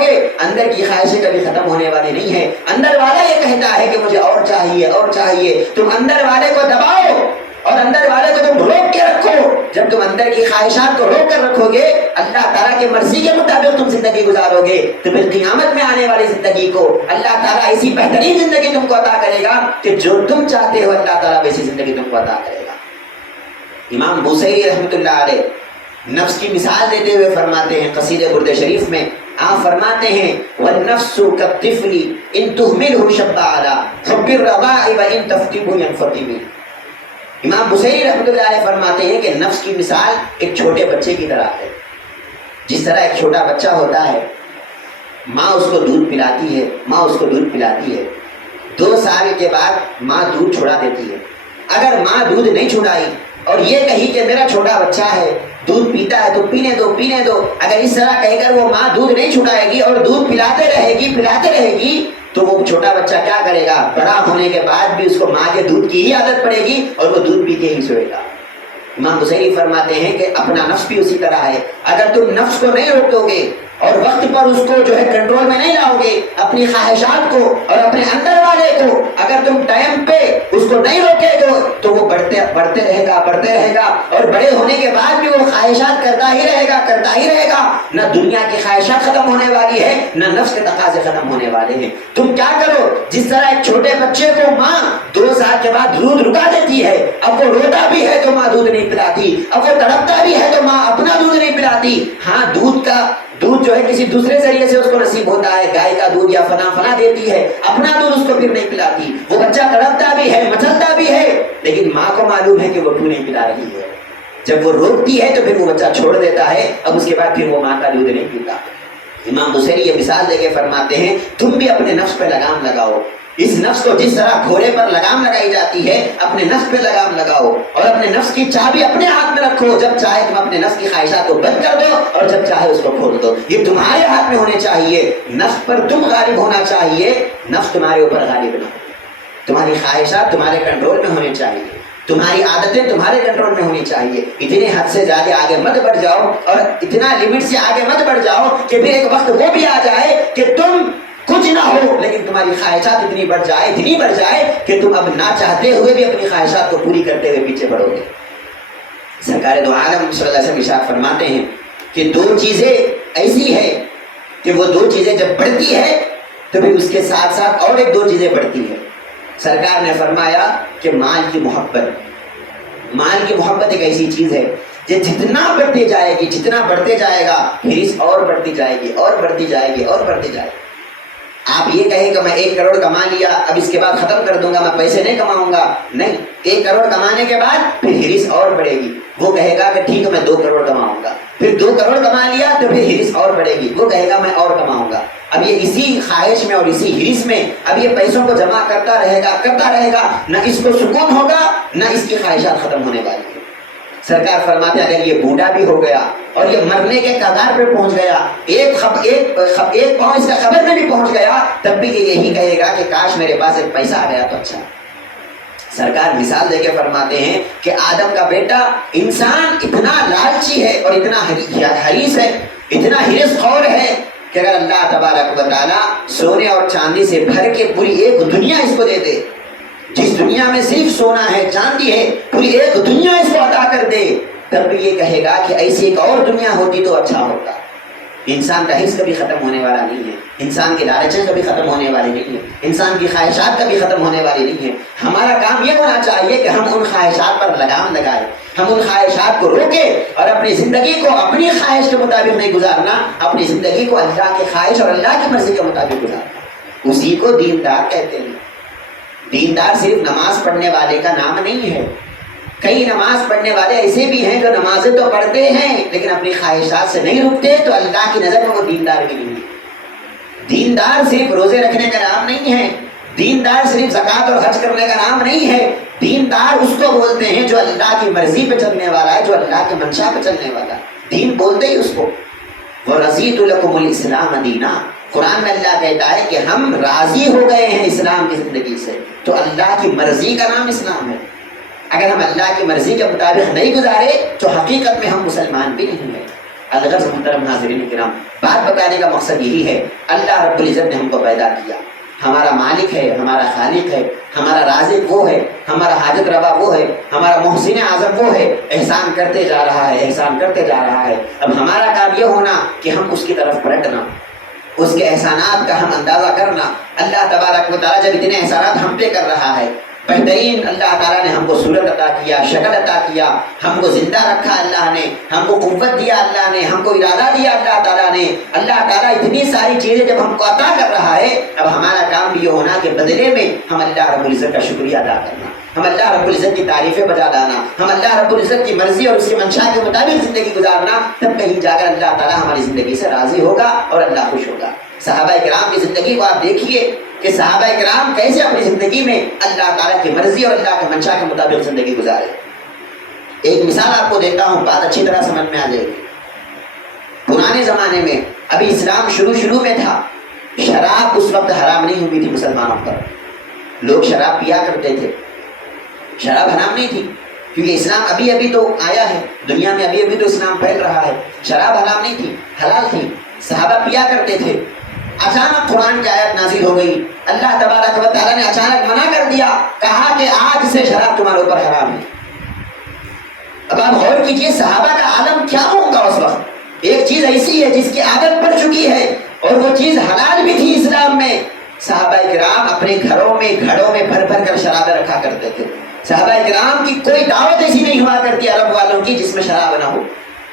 گے, اندر کی خواہشیں کبھی ختم ہونے والی نہیں ہے. اندر والا یہ کہتا ہے کہ مجھے اور چاہیے اور چاہیے. تم اندر والے کو دباؤ اور اندر والے کو تم روک کے رکھو. جب تم اندر کی خواہشات کو روک کر رکھو گے, اللہ تعالیٰ کی مرضی کے مطابق تم زندگی گزارو گے, تو پھر قیامت میں آنے والی زندگی کو اللہ تعالیٰ ایسی بہترین زندگی تم کو عطا کرے گا کہ جو تم چاہتے ہو اللہ تعالیٰ ویسی زندگی تم کو عطا کرے گا. امام بوصیری رحمۃ اللہ علیہ نفس کی مثال دیتے ہوئے فرماتے ہیں قصیدہ برد شریف میں, آپ فرماتے ہیں والنفس كالطفل ان تهمله شب على حب الرضاع وان تفتبه ينفتم. امام بوصیری رحمۃ اللہ علیہ فرماتے ہیں کہ نفس کی مثال ایک چھوٹے بچے کی طرح ہے. جس طرح ایک چھوٹا بچہ ہوتا ہے ماں اس کو دودھ پلاتی ہے، ماں اس کو دودھ پلاتی ہے، 2 سال کے بعد ماں دودھ چھڑا دیتی ہے۔ اگر ماں دودھ نہیں چھڑائی اور یہ کہی کہ میرا چھوٹا بچہ ہے دودھ پیتا ہے تو پینے دو پینے دو، اگر اس طرح کہہ کر وہ ماں دودھ نہیں چھڑائے گی اور دودھ پلاتے رہے گی تو وہ چھوٹا بچہ کیا کرے گا؟ بڑا ہونے کے بعد بھی اس کو ماں کے دودھ کی ہی عادت پڑے گی اور وہ دودھ پی کے ہی سوئے گا۔ امام بصیری فرماتے ہیں کہ اپنا نفس بھی اسی طرح ہے، اگر تم نفس کو نہیں روکو گے اور وقت پر اس کو جو ہے کنٹرول میں نہیں لاؤ گے، اپنی خواہشات کو اور اپنے اندر والے کو اگر تم ٹائم پہ اس کو نہیں روکے گے تو وہ بڑھتے رہے گا اور بڑے ہونے کے بعد بھی وہ خواہشات کرتا ہی رہے گا۔ نہ دنیا کی خواہشات ختم ہونے والی ہے، نہ نفس کے تقاضے ختم ہونے والے ہیں۔ تم کیا کرو، جس طرح ایک چھوٹے بچے کو ماں 2 سال کے بعد دودھ رکا دیتی ہے، اب وہ روتا بھی ہے تو ماں دودھ نہیں پلاتی، اب وہ تڑپتا بھی ہے تو ماں اپنا دودھ نہیں پلاتی۔ ہاں دودھ جو ہے کسی دوسرے ذریعے سے اس کو نصیب ہوتا ہے، گائے کا دودھ یا فنا دیتی ہے، اپنا دودھ اس کو پھر نہیں پلاتی۔ وہ بچہ تڑپتا بھی ہے، مچلتا بھی ہے، لیکن ماں کو معلوم ہے کہ وہ کیوں نہیں پلا رہی ہے۔ جب وہ روکتی ہے تو پھر وہ بچہ چھوڑ دیتا ہے، اب اس کے بعد پھر وہ ماں کا دودھ نہیں پیتا۔ امام بصیری یہ مثال دے کے فرماتے ہیں تم بھی اپنے نفس پہ لگام لگاؤ، اس نفس کو جس طرح گھوڑے پر لگام لگائی جاتی ہے اپنے نفس پہ لگام لگاؤ اور اپنے نفس کی چابی اپنے ہاتھ میں رکھو، جب چاہے تم اپنے نفس کی خواہشات کو بند کر دو اور جب چاہے اس کو کھول دو، یہ تمہارے ہاتھ میں ہونے چاہیے۔ نفس پر تم غالب ہونا چاہیے، نفس تمہارے اوپر غالب نہ ہو، تمہاری خواہشات تمہارے کنٹرول میں ہونی چاہیے، تمہاری عادتیں تمہارے کنٹرول میں ہونی چاہیے۔ اتنے حد سے زیادہ آگے مت بڑھ جاؤ اور اتنا لمٹ سے آگے مت بڑھ جاؤ کہ پھر ایک وقت وہ بھی آ جائے کہ تم کچھ نہ ہو لیکن تمہاری خواہشات اتنی بڑھ جائے کہ تم اب نہ چاہتے ہوئے بھی اپنی خواہشات کو پوری کرتے ہوئے پیچھے بڑھو گے۔ سرکار دو عالم صلی اللہ علیہ وسلم ارشاد فرماتے ہیں کہ 2 چیزیں ایسی ہے کہ وہ 2 چیزیں جب بڑھتی ہے تو پھر اس کے ساتھ ساتھ اور ایک 2 چیزیں بڑھتی ہے۔ سرکار نے فرمایا کہ مال کی محبت ایک ایسی چیز ہے کہ جتنا بڑھتے جائے گا پھر اور بڑھتی جائے گی۔ آپ یہ کہیں کہ میں 1 کروڑ کما لیا اب اس کے بعد ختم کر دوں گا، میں پیسے نہیں کماؤں گا، نہیں، 1 کروڑ کمانے کے بعد پھر ہرس اور بڑھے گی۔ وہ کہے گا کہ ٹھیک ہے میں 2 کروڑ کماؤں گا، پھر 2 کروڑ کما لیا تو پھر ہرس اور بڑھے گی، وہ کہے گا میں اور کماؤں گا۔ اب یہ اسی خواہش میں اور اسی ہرس میں اب یہ پیسوں کو جمع کرتا رہے گا، نہ اس کو سکون ہوگا نہ اس کی خواہشات ختم ہونے والی ہے۔ سرکار فرماتے ہیں اگر یہ بوڑھا بھی ہو گیا اور یہ مرنے کے کگار پہ پہنچ گیا، ایک پاؤں اس کا قبر میں بھی پہنچ گیا، تب بھی یہ یہی کہے گا کہ کاش میرے پاس ایک پیسہ آ گیا تو اچھا۔ سرکار مثال دے کے فرماتے ہیں کہ آدم کا بیٹا انسان اتنا لالچی ہے اور اتنا حریص ہے، اتنا حرص خور ہے کہ اگر اللہ تبارک و تعالیٰ سونے اور چاندی سے بھر کے پوری ایک دنیا اس کو دے دے، جس دنیا میں صرف سونا ہے چاندی ہے، پوری ایک دنیا اس کو عطا کر دے، تب بھی یہ کہے گا کہ ایسی ایک اور دنیا ہوتی تو اچھا ہوتا۔ انسان کا حرص کبھی ختم ہونے والا نہیں ہے، انسان کی لالچیں کبھی ختم ہونے والی نہیں ہے، انسان کی خواہشات کبھی ختم ہونے والی نہیں ہے۔ ہمارا کام یہ ہونا چاہیے کہ ہم ان خواہشات پر لگام لگائیں، ہم ان خواہشات کو روکیں اور اپنی زندگی کو اپنی خواہش کے مطابق نہیں گزارنا، اپنی زندگی کو اللہ کی خواہش اور اللہ کی مرضی کے مطابق گزارنا، اسی کو دیندار کہتے ہیں۔ دیندار صرف نماز پڑھنے والے کا نام نہیں ہے، کئی نماز پڑھنے والے ایسے بھی ہیں جو نمازیں تو پڑھتے ہیں لیکن اپنی خواہشات سے نہیں رکتے، تو اللہ کی نظر میں وہ دیندار بھی نہیں ہے۔ دیندار صرف روزے رکھنے کا نام نہیں ہے، دیندار صرف زکوٰۃ اور حج کرنے کا نام نہیں ہے، دیندار اس کو بولتے ہیں جو اللہ کی مرضی پہ چلنے والا ہے، جو اللہ کی منشا پہ چلنے والا ہے، دین بولتے ہی اس کو۔ وَرَضِيتُ لَكُمُ الْإِسْلَامَ دِينًا، قرآن میں اللہ کہتا ہے کہ ہم راضی ہو گئے ہیں اسلام کی زندگی سے، تو اللہ کی مرضی کا نام اسلام ہے۔ اگر ہم اللہ کی مرضی کے مطابق نہیں گزارے تو حقیقت میں ہم مسلمان بھی نہیں ہیں۔ الغرض محترم حاضرین کرام، بات بتانے کا مقصد یہی ہے، اللہ رب العزت نے ہم کو پیدا کیا، ہمارا مالک ہے، ہمارا خالق ہے، ہمارا رازق وہ ہے، ہمارا حاجت روا وہ ہے، ہمارا محسن اعظم وہ ہے، احسان کرتے جا رہا ہے۔ اب ہمارا کام یہ ہونا کہ ہم اس کی طرف پلٹنا، اس کے احسانات کا ہم اندازہ کرنا۔ اللہ تبارک و تعالیٰ جب اتنے احسانات ہم پہ کر رہا ہے، بہترین اللہ تعالیٰ نے ہم کو صورت عطا کیا، شکل عطا کیا، ہم کو زندہ رکھا اللہ نے، ہم کو قوت دیا اللہ نے، ہم کو ارادہ دیا اللہ تعالیٰ نے، اللہ تعالیٰ اتنی ساری چیزیں جب ہم کو عطا کر رہا ہے، اب ہمارا کام بھی یہ ہونا کہ بدلے میں ہم اللہ رب العزت کا شکریہ ادا کرنا۔ ہم اللہ رب العزت کی تعریفیں بجا لانا، ہم اللہ رب العزت کی مرضی اور اس کی منشا کے مطابق زندگی گزارنا، تب کہیں جا کر اللہ تعالیٰ ہماری زندگی سے راضی ہوگا اور اللہ خوش ہوگا۔ صحابہ کرام کی زندگی کو آپ دیکھیے کہ صحابہ کرام کیسے اپنی زندگی میں اللہ تعالیٰ کی مرضی اور اللہ کے منشا کے مطابق زندگی گزارے۔ ایک مثال آپ کو دیتا ہوں، بات اچھی طرح سمجھ میں آ جائے گی۔ پرانے زمانے میں ابھی اسلام شروع میں تھا، شراب اس وقت حرام نہیں ہوئی تھی مسلمانوں پر، لوگ شراب پیا کرتے تھے، شراب حرام نہیں تھی کیونکہ اسلام ابھی تو آیا ہے دنیا میں، ابھی تو اسلام پھیل رہا ہے۔ شراب حرام نہیں تھی، حلال تھی، صحابہ پیا کرتے تھے۔ اچانک قرآن کی آیت نازل ہو گئی، اللہ تبارک و تعالیٰ نے اچانک منع کر دیا، کہا کہ آج سے شراب تمہارے اوپر حرام ہے۔ اب آپ غور کیجئے صحابہ کا عالم کیا ہوگا اس وقت۔ ایک چیز ایسی ہے جس کی عادت پڑ چکی ہے اور وہ چیز حلال بھی تھی اسلام میں۔ صحابہ کرام اپنے گھروں میں گھڑوں میں بھر بھر کر شرابیں رکھا کرتے تھے۔ صحابہ کرام کی کوئی دعوت ایسی نہیں ہوا کرتی عرب والوں کی جس میں شراب نہ ہو۔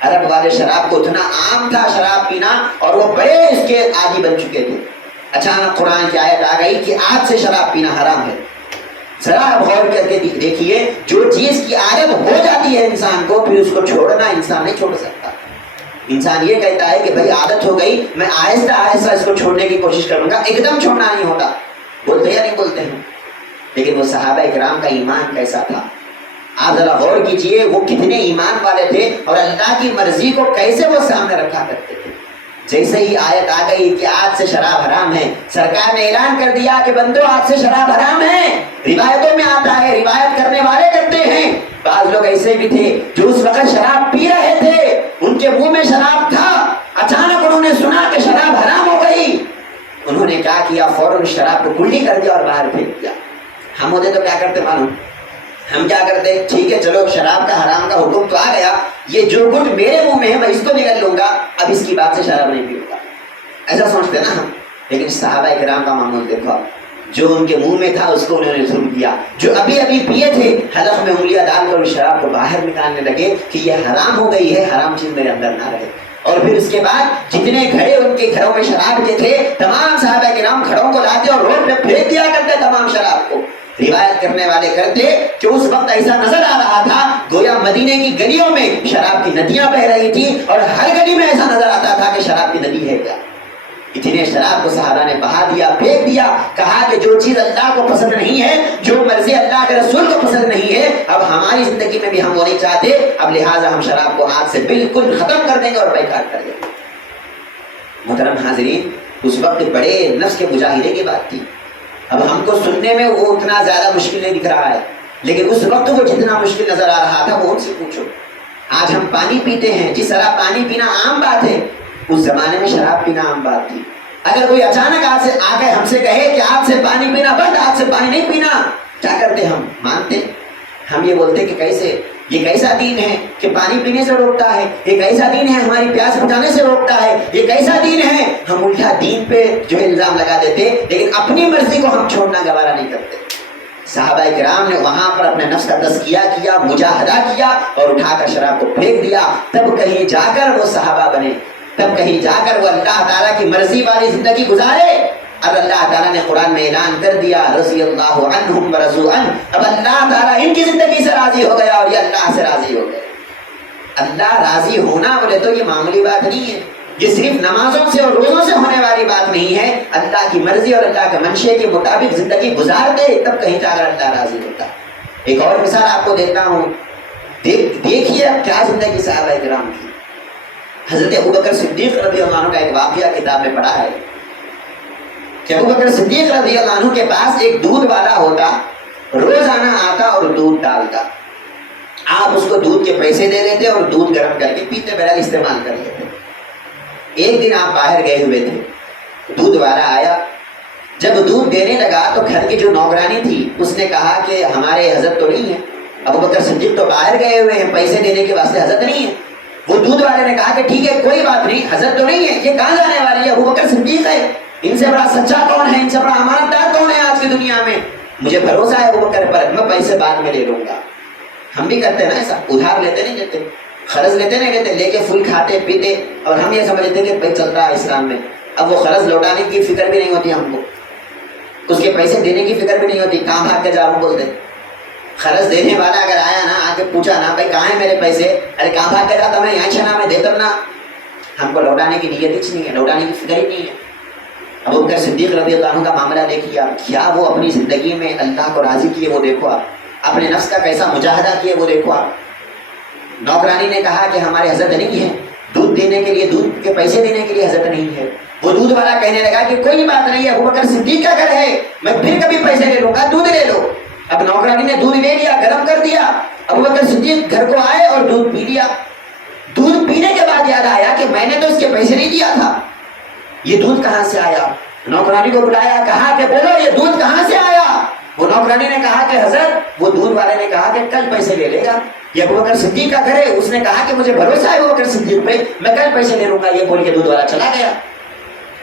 عرب والے شراب کو اتنا عام تھا شراب پینا، اور وہ بڑے اس کے عادی بن چکے تھے۔ اچانک قرآن کی آیت آ گئی کہ آج سے شراب پینا حرام ہے۔ ذرا غور کر کے دیکھیے، جو چیز کی عادت ہو جاتی ہے انسان کو، پھر اس کو چھوڑنا انسان نہیں چھوڑ سکتا۔ انسان یہ کہتا ہے کہ بھائی عادت ہو گئی، میں آہستہ آہستہ اس کو چھوڑنے کی کوشش کروں گا، ایک دم چھوڑنا نہیں ہوتا۔ بولتے یا نہیں بولتے ہیں؟ لیکن وہ صحابہ کرام کا ایمان کیسا تھا، آپ ذرا غور کیجئے، وہ کتنے ایمان والے تھے اور اللہ کی مرضی کو کیسے وہ سامنے رکھا کرتے تھے۔ جیسے ہی آیت آ گئی کہ آج سے شراب حرام ہے، سرکار نے اعلان کر دیا کہ بندو آج سے شراب حرام ہے۔ روایتوں میں آتا ہے، روایت کرنے والے کرتے ہیں، بعض لوگ ایسے بھی تھے جو اس وقت شراب پی رہے تھے، ان کے منہ میں شراب تھا، اچانک انہوں نے سنا کہ شراب حرام ہو گئی، انہوں نے کیا کیا، فوراً شراب کو کلڈی کر دیا اور باہر پھینک دیا۔ ہم ہوتے تو کیا کرتے معلوم؟ ہم کیا کرتے، ٹھیک ہے چلو شراب کا حرام کا حکم تو آ گیا، یہ جو گھٹ میرے منہ میں ہے میں اس کو نگل لوں گا، اب اس کی بات سے شراب نہیں پیوں گا، ایسا سوچتے نا ہم۔ لیکن صحابہ کرام کا معمول دیکھو، جو ان کے منہ میں تھا اس کو انہوں نے سن دیا، جو ابھی پیے تھے حلق میں انگلیاں ڈال کر شراب کو باہر نکالنے لگے کہ یہ حرام ہو گئی ہے، حرام چیز میرے اندر نہ رہے۔ اور پھر اس کے بعد جتنے گھڑے ان کے گھروں میں شراب کے تھے، تمام صحابہ کرام گھڑوں کو لاتے اور روڈ پہ پھینک دیا کرتے تمام شراب کو۔ روایت کرنے والے کرتے کہ اس وقت ایسا نظر آ رہا تھا گویا مدینے کی گلیوں میں شراب کی ندیاں بہ رہی تھی، اور ہر گلی میں ایسا نظر آتا تھا کہ شراب کی ندی ہے کیا۔ اتنے شراب کو صحابہ نے بہا دیا، پھینک دیا، کہا کہ جو چیز اللہ کو پسند نہیں ہے، جو مرضی اللہ کے رسول کو پسند نہیں ہے، اب ہماری زندگی میں بھی ہم وہ نہیں چاہتے، اب لہٰذا ہم شراب کو آج سے بالکل ختم کر دیں گے اور بیکار کر دیں گے۔ محترم حاضرین، اس وقت بڑے نفس کے مجاہدے کی بات تھی۔ اب ہم کو سننے میں وہ اتنا زیادہ مشکل نہیں دکھ رہا ہے، لیکن اس وقت وہ جتنا مشکل نظر آ رہا تھا وہ ان سے پوچھو۔ آج ہم پانی پیتے ہیں، جس طرح پانی پینا عام بات ہے، اس زمانے میں شراب پینا عام بات تھی۔ اگر کوئی اچانک آج سے آ کے ہم سے کہے کہ آج سے پانی پینا بند، آج سے پانی نہیں پینا، کیا کرتے ہم؟ مانتے؟ ہم یہ بولتے کہ کیسے، یہ کیسا دین ہے کہ پانی پینے سے روکتا ہے، یہ کیسا دین ہے ہماری پیاس بجھانے سے روکتا ہے، یہ کیسا دین ہے۔ ہم الٹا دین پہ جو ہے الزام لگا دیتے، لیکن اپنی مرضی کو ہم چھوڑنا گوارا نہیں کرتے۔ صحابہ کرام نے وہاں پر اپنے نفس کا تزکیہ کیا، مجاہدہ کیا اور اٹھا کر شراب کو پھینک دیا، تب کہیں جا کر وہ صحابہ بنے، تب کہیں جا کر وہ اللہ تعالیٰ کی مرضی والی زندگی گزارے۔ اب اللہ تعالیٰ نے قرآن میں اعلان کر دیا رضی اللہ عنہم ورضوا عنہ، اب اللہ تعالیٰ ان کی زندگی سے راضی ہو گیا اور یہ اللہ سے راضی ہو گئے۔ اللہ راضی ہونا بولے تو یہ معمولی بات نہیں ہے، یہ صرف نمازوں سے اور روزوں سے ہونے والی بات نہیں ہے، اللہ کی مرضی اور اللہ کے منشے کے مطابق زندگی گزار دے تب کہیں جا کر اللہ راضی ہوتا۔ ایک اور مثال آپ کو دیتا ہوں، دیکھیے اب کیا زندگی صحابہ کرام کی۔ حضرت ابوبکر صدیق رضی اللہ عنہ کا ایک واقعہ کتاب میں پڑھا ہے کہ ابوبکر صدیق رضی اللہ عنہ کے پاس ایک دودھ والا ہوتا، روزانہ آتا اور دودھ ڈالتا، آپ اس کو دودھ کے پیسے دے دیتے اور دودھ گرم کر کے پیتے بہرحال استعمال کر لیتے۔ ایک دن آپ باہر گئے ہوئے تھے، دودھ والا آیا، جب دودھ دینے لگا تو گھر کی جو نوکرانی تھی اس نے کہا کہ ہمارے حضرت تو نہیں ہے، ابوبکر صدیق تو باہر گئے ہوئے ہیں، پیسے دینے کے واسطے حضرت نہیں ہے۔ وہ دودھ والے نے کہا کہ ٹھیک ہے کوئی بات نہیں، حضرت تو نہیں ہے، یہ کہاں جانے والی ہے، ابوبکر صدیق ہے، ان سے بڑا سچا کون ہے، ان سے بڑا امانت دار کون ہے آج کی دنیا میں، مجھے بھروسہ ہے ابوبکر پر، میں پیسے بعد میں لے لوں گا۔ ہم بھی کرتے ہیں نا ایسا، ادھار لیتے نہیں لیتے، قرض لیتے نہیں لیتے، لے کے فل کھاتے پیتے، اور ہم یہ سمجھتے کہ بھائی چل رہا ہے اسلام میں، اب وہ قرض لوٹانے کی فکر بھی نہیں ہوتی ہم کو، اس کے پیسے دینے کی فکر بھی نہیں ہوتی، کہاں بھاگ کے جاؤں بولتے۔ خرچ دینے والا اگر آیا نا، آ کے پوچھا نا بھائی کہاں ہے میرے پیسے، ارے کہاں بھاگ کے جاتا میں، یہاں چھنا میں دیتا نا، ہم کو لوٹانے کی نیت ہی نہیں ہے، لوٹانے کی فکر ہی نہیں ہے۔ ابو بکر صدیق رضی اللہ عنہ کا معاملہ دیکھیے آپ، کیا وہ اپنی زندگی میں اللہ کو راضی کیے وہ دیکھو آپ، اپنے نفس کا کیسا مجاہدہ کیے وہ دیکھو آپ۔ نوکرانی نے کہا کہ ہمارے حضرت نہیں ہے، دودھ دینے کے لیے، دودھ کے پیسے دینے کے لیے حضرت نہیں ہے۔ وہ دودھ والا کہنے لگا کہ کوئی بات نہیں ہے، ابو بکر صدیق کا گھر ہے، میں پھر کبھی پیسے لے لوں گا، دودھ لے لو۔ اب نوکرانی نے دودھ لے لیا، گرم کر دیا، ابو بکر صدیق گھر کو آئے اور دودھ پی لیا۔ دودھ پینے کے بعد یاد آیا کہ میں نے تو اس کے پیسے نہیں دیا تھا، یہ دودھ کہاں سے آیا؟ نوکرانی کو بلایا، کہا کہ بولو یہ دودھ کہاں سے آیا؟ وہ نوکرانی نے کہا کہ حضرت، وہ دودھ والے نے کہا کہ کل پیسے لے لے گا، یہ ابو بکر صدیق کا گھر ہے، اس نے کہا کہ مجھے بھروسہ ہے ابو بکر صدیق پہ، میں کل پیسے لے لوں گا، یہ بول کے دودھ والا چلا گیا۔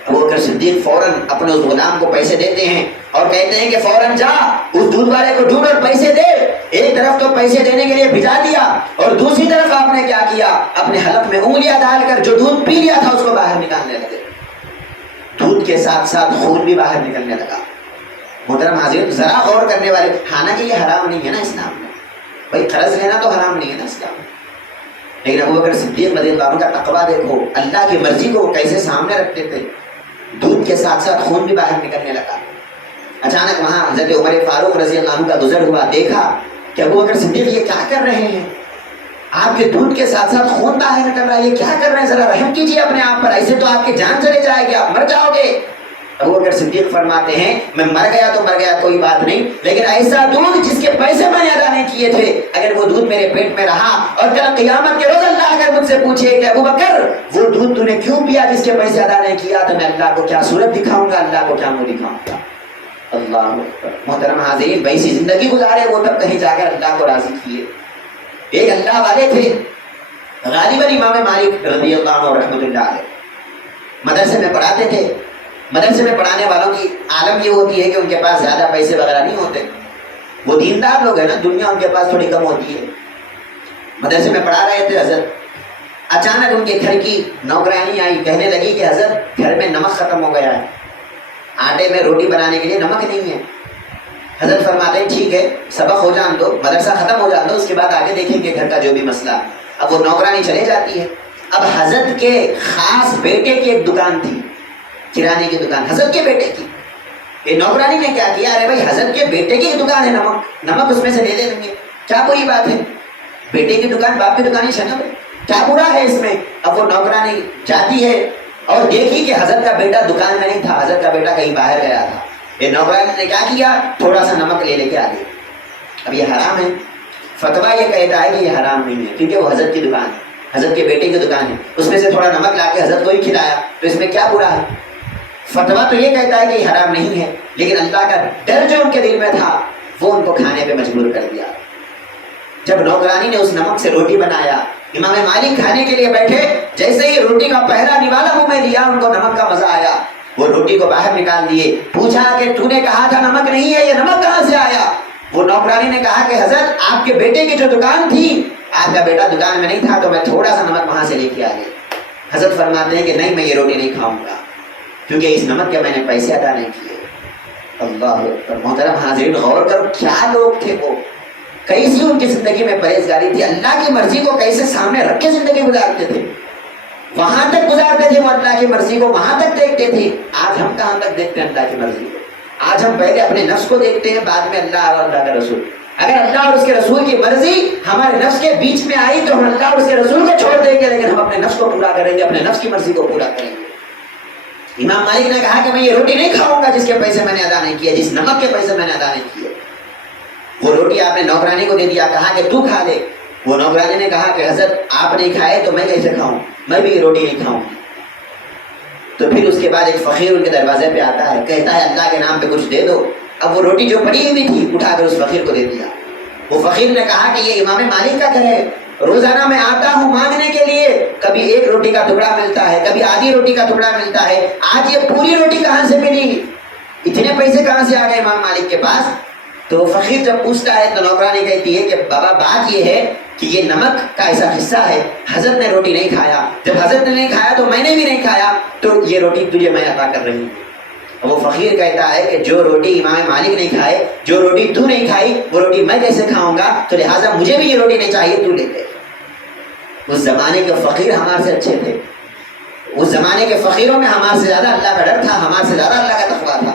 ابو بکر صدیق فوراً اپنے اس غلام کو پیسے دیتے ہیں اور کہتے ہیں کہ فوراً جا اس دودھ والے کو ڈھونڈ اور پیسے دے۔ ایک طرف تو پیسے دینے کے لیے بھجا دیا اور دوسری طرف آپ نے کیا کیا، اپنے حلق میں انگلیاں ڈال کر جو دودھ پی لیا تھا اس کو باہر نکالنے لگے، دودھ کے ساتھ ساتھ خون بھی باہر نکلنے لگا۔ محترم حاضرین، ذرا غور کرنے والے، حالانکہ یہ حرام نہیں ہے نا اسلام میں، بھائی قرض لینا تو حرام نہیں ہے نا اسلام میں، لیکن ابو بکر صدیق رضی اللہ عنہ کا تقویٰ دیکھو، اللہ کی مرضی کو کیسے سامنے رکھتے تھے، دودھ کے ساتھ ساتھ خون بھی باہر نکلنے لگا۔ اچانک وہاں حضرت عمر فاروق رضی اللہ عنہ کا گزر ہوا، دیکھا کہ ابو بکر صدیق یہ کیا کر رہے ہیں، آپ کے دودھ کے ساتھ ساتھ خون باہر نکل رہا ہے، یہ کیا کر رہے ہیں، ذرا رحم کیجیے اپنے آپ پر، ایسے تو آپ کی جان چلے جائے گی، آپ مر جاؤ گے۔ ابو بکر صدیق فرماتے ہیں میں مر گیا تو مر گیا، کوئی بات نہیں، لیکن ایسا دودھ جس کے پیسے میں نے ادا نہیں کیے تھے، اگر وہ دودھ میرے پیٹ میں رہا اور کل قیامت کے روز اللہ اگر مجھ سے پوچھے کہ ابو بکر وہ دودھ تو نے کیوں پیا جس کے پیسے ادا نہیں کیا، تو میں اللہ کو کیا صورت دکھاؤں گا، اللہ کو کیا منہ دکھاؤں گا۔ اللہ اکبر۔ محترم حاضرین، ویسی زندگی گزارے وہ تب کہیں جا کر اللہ کو راضی کیے۔ ایک اللہ والے تھے غالباً امام مالک رضی اللہ عنہ رحمۃ اللہ علیہ، مدرسے میں پڑھاتے تھے۔ مدرسے میں پڑھانے والوں کی عالم یہ ہوتی ہے کہ ان کے پاس زیادہ پیسے وغیرہ نہیں ہوتے، وہ دیندار لوگ ہیں نا، دنیا ان کے پاس تھوڑی کم ہوتی ہے۔ مدرسے میں پڑھا رہے تھے حضرت، اچانک ان کے گھر کی نوکرانی آئی، کہنے لگی کہ حضرت گھر میں نمک ختم ہو گیا ہے، آٹے میں روٹی بنانے کے لیے نمک نہیں ہے۔ حضرت فرماتے ہیں ٹھیک ہے، سبق ہو جان دو، مدرسہ ختم ہو جان دو، اس کے بعد آگے دیکھیں گے گھر کا جو بھی مسئلہ۔ اب وہ نوکرانی چلے جاتی ہے۔ اب حضرت کے خاص بیٹے کی ایک دکان تھی، کرانے کی دکان، حضرت کے بیٹے کی۔ یہ نوکرانی نے کیا کیا، ارے بھائی حضرت کے بیٹے کی دکان ہے، نمک اس میں سے لے لیں گے، کیا بری بات ہے، بیٹے کی دکان باپ کی دکان ہی شنب ہے، کیا برا ہے اس میں۔ اب وہ نوکرانی جاتی ہے اور دیکھی کہ حضرت کا بیٹا دکان میں نہیں تھا، حضرت کا بیٹا کہیں باہر گیا تھا۔ یہ نوکرانی نے کیا کیا، تھوڑا سا نمک لے کے آ گئی۔ اب یہ حرام ہے، فتویٰ یہ کہتا ہے کہ یہ حرام نہیں ہے، کیونکہ وہ حضرت کی دکان ہے، حضرت کے بیٹے کی دکان ہے، اس میں سے تھوڑا نمک لا کے حضرت کو ہی کھلایا، تو اس میں کیا برا ہے۔ فتویٰ تو یہ کہتا ہے کہ یہ حرام نہیں ہے، لیکن اللہ کا ڈر جو ان کے دل میں تھا وہ ان کو کھانے پہ مجبور کر دیا۔ جب نوکرانی نے اس نمک سے روٹی بنایا، امام مالک کھانے کے لیے بیٹھے، جیسے ہی روٹی کا پہلا نوالا منہ میں لیا، ان کو نمک کا مزہ آیا، وہ روٹی کو باہر نکال دیے، پوچھا کہ تو نے کہا تھا نمک نہیں ہے، یہ نمک کہاں سے آیا؟ وہ نوکرانی نے کہا کہ حضرت آپ کے بیٹے کی جو دکان تھی، آپ کا بیٹا دکان میں نہیں تھا تو میں تھوڑا سا نمک وہاں سے لے کے آ گیا۔ حضرت فرماتے ہیں کہ نہیں، میں یہ روٹی نہیں کھاؤں گا، کیونکہ اس نمک کے میں نے پیسے ادا نہیں کیے۔ اللہ اکبر۔ محترم حاضرین، غور کرو کیا لوگ تھے وہ، کیسی ان کی زندگی میں پرہیزگاری تھی، اللہ کی مرضی کو کیسے سامنے رکھ کے زندگی گزارتے تھے، وہاں تک گزارتے تھے وہ اللہ کی مرضی کو، وہاں تک دیکھتے تھے۔ آج ہم کہاں تک دیکھتے ہیں اللہ کی مرضی کو؟ آج ہم پہلے اپنے نفس کو دیکھتے ہیں، بعد میں اللہ اور اللہ کا رسول۔ اگر اللہ اور اس کے رسول کی مرضی ہمارے نفس کے بیچ میں آئی تو ہم اللہ اور اس کے رسول کو چھوڑ دیں گے، لیکن ہم اپنے نفس کو پورا کریں گے، اپنے نفس کی مرضی کو پورا کریں گے۔ امام مالک نے کہا کہ میں یہ روٹی نہیں کھاؤں گا جس کے پیسے میں نے ادا نہیں کیے، جس نمک کے پیسے میں نے ادا نہیں کیے۔ وہ روٹی آپ نے نوکرانی کو دے دیا، کہا کہ تو کھا لے۔ وہ نوکرانی نے کہا کہ حضرت آپ نہیں کھائے تو میں کیسے کھاؤں، میں بھی یہ روٹی نہیں کھاؤں۔ تو پھر اس کے بعد ایک فقیر ان کے دروازے پہ آتا ہے، کہتا ہے اللہ کے نام پہ کچھ دے دو۔ اب وہ روٹی جو پڑی ہوئی تھی اٹھا کر اس فقیر کو دے دیا۔ وہ فقیر نے کہا کہ یہ امام مالک کا گھر ہے، روزانہ میں آتا ہوں مانگنے کے لیے، کبھی ایک روٹی کا ٹکڑا ملتا ہے، کبھی آدھی روٹی کا ٹکڑا ملتا ہے، آج یہ پوری روٹی کہاں سے ملی، اتنے پیسے کہاں سے آ گئے امام مالک کے پاس؟ تو وہ فقیر جب پوچھتا ہے تو نوکرانی کہتی ہے کہ بابا بات یہ ہے کہ یہ نمک کا ایسا حصہ ہے، حضرت نے روٹی نہیں کھایا، جب حضرت نے نہیں کھایا تو میں نے بھی نہیں کھایا، تو یہ روٹی تجھے میں عطا کر رہی ہوں۔ وہ فقیر کہتا ہے کہ جو روٹی امام مالک نہیں کھائے، جو روٹی تو نہیں کھائی، وہ روٹی میں کیسے کھاؤں گا؟ تو لہٰذا مجھے بھی یہ روٹی نہیں چاہیے، تو لے لے۔ اس زمانے کے فقیر ہمارے سے اچھے تھے، اس زمانے کے فقیروں میں ہمارے سے زیادہ اللہ کا ڈر تھا، ہمارے سے زیادہ اللہ کا تقویٰ تھا،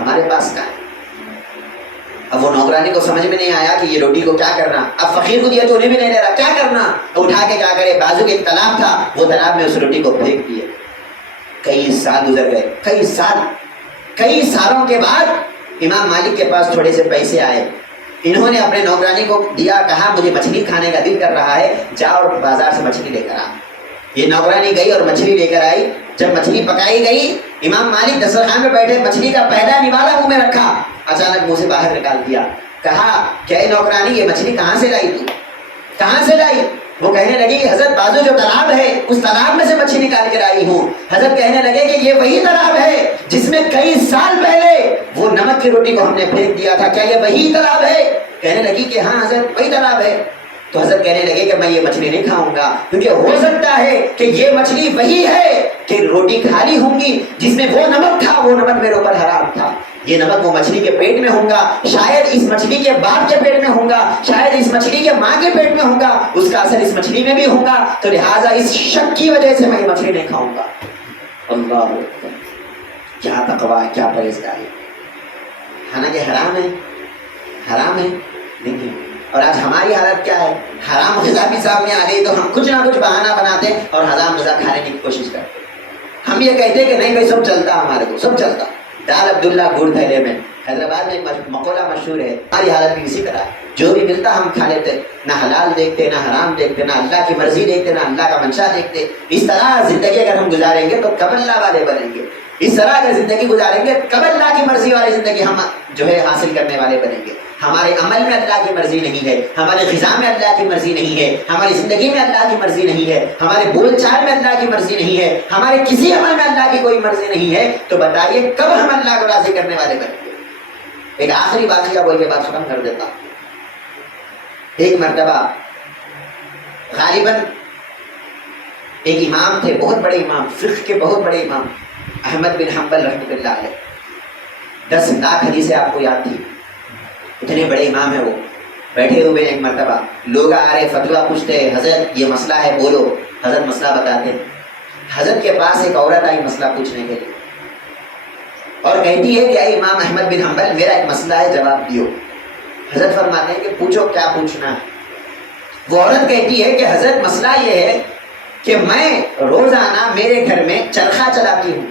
ہمارے پاس کا۔ اب وہ نوکرانی کو سمجھ میں نہیں آیا کہ یہ روٹی کو کیا کرنا، اب فقیر کو دیا تو انہیں بھی نہیں لے رہا، کیا کرنا؟ اٹھا کے کیا کرے، بازو کے ایک تالاب تھا، وہ تالاب میں اس روٹی کو پھینک دیے۔ کئی سال گزر گئے، کئی سالوں کے بعد امام مالک کے پاس تھوڑے سے پیسے آئے، انہوں نے اپنے نوکرانی کو دیا، کہا مجھے مچھلی کھانے کا دل کر رہا ہے، جاؤ اور بازار سے مچھلی لے کر آ۔ یہ نوکرانی گئی اور مچھلی لے کر آئی۔ جب مچھلی پکائی گئی، امام مالک دسترخوان میں بیٹھے، مچھلی کا پہلا نوالا منہ میں رکھا، اچانک منہ سے باہر نکال دیا۔ کہا کیا نوکرانی یہ مچھلی کہاں سے لائی، تو کہاں سے لائی؟ وہ کہنے لگی کہ حضرت بازو جو تالاب ہے اس تالاب میں سے مچھلی نکال کر آئی ہوں۔ حضرت کہنے لگے کہ یہ وہی تالاب ہے جس میں کئی سال پہلے وہ نمک کی روٹی کو ہم نے پھینک دیا تھا، کیا یہ وہی تالاب ہے؟ کہنے لگی کہ ہاں حضرت وہی تالاب ہے۔ تو حضرت کہنے لگے کہ میں یہ مچھلی نہیں کھاؤں گا، کیونکہ ہو سکتا ہے کہ یہ مچھلی وہی ہے کہ روٹی کھالی ہوں گی جس میں وہ نمک تھا، وہ نمک میرے اوپر حرام تھا، یہ نمک وہ مچھلی کے پیٹ میں ہوگا، شاید اس مچھلی کے باپ کے پیٹ میں ہوگا، شاید اس مچھلی کے ماں کے پیٹ میں ہوگا، اس کا اثر اس مچھلی میں بھی ہوگا، تو لہٰذا اس شک کی وجہ سے میں یہ مچھلی نہیں کھاؤں گا۔ اللہ اکبر، کیا تقویٰ، کیا پرہیزگاری! حالانکہ حرام ہے، حرام ہے نہیں۔ اور آج ہماری حالت کیا ہے؟ حرام غذا بھی سامنے آ گئی تو ہم کچھ نہ کچھ بہانہ بناتے اور حرام غذا کھانے کی کوشش کرتے۔ ہم یہ کہتے کہ نہیں بھائی سب چلتا، ہمارے کو سب چلتا۔ دار عبداللہ گڑ دھیلے میں حیدرآباد میں ایک مقولہ مشہور ہے، ہماری حالت بھی اسی طرح، جو بھی ملتا ہم کھا لیتے، نہ حلال دیکھتے، نہ حرام دیکھتے، نہ اللہ کی مرضی دیکھتے، نہ اللہ کا منشا دیکھتے۔ اس طرح زندگی اگر ہم گزاریں گے تو کب اللہ والے بنیں گے؟ اس طرح اگر زندگی گزاریں گے کب اللہ کی مرضی والی زندگی ہم جو ہے حاصل کرنے والے بنیں گے؟ ہمارے عمل میں اللہ کی مرضی نہیں ہے، ہمارے غذا میں اللہ کی مرضی نہیں ہے، ہماری زندگی میں اللہ کی مرضی نہیں ہے، ہمارے بول چال میں اللہ کی مرضی نہیں ہے، ہمارے کسی عمل میں اللہ کی کوئی مرضی نہیں ہے، تو بتائیے کب ہم اللہ کو راضی کرنے والے بنیں گے؟ ایک آخری واقعہ بول کے بات ختم کر دیتا۔ ایک مرتبہ غالباً ایک امام تھے، بہت بڑے امام، فقہ کے بہت بڑے امام، احمد بن حنبل رحمۃ اللہ علیہ۔ 10 لاکھ حدیثیں آپ کو یاد تھی، اتنے بڑے امام ہیں وہ۔ بیٹھے ہوئے ایک مرتبہ لوگ آ رہے، فتویٰ پوچھتے، حضرت یہ مسئلہ ہے بولو۔ حضرت مسئلہ بتاتے۔ حضرت کے پاس ایک عورت آئی مسئلہ پوچھنے کے لیے اور کہتی ہے کہ اے امام احمد بن حنبل میرا ایک مسئلہ ہے، جواب دیو۔ حضرت فرماتے ہیں کہ پوچھو، کیا پوچھنا ہے؟ وہ عورت کہتی ہے کہ حضرت مسئلہ یہ ہے کہ میں روزانہ میرے گھر میں چرخہ چلاتی ہوں۔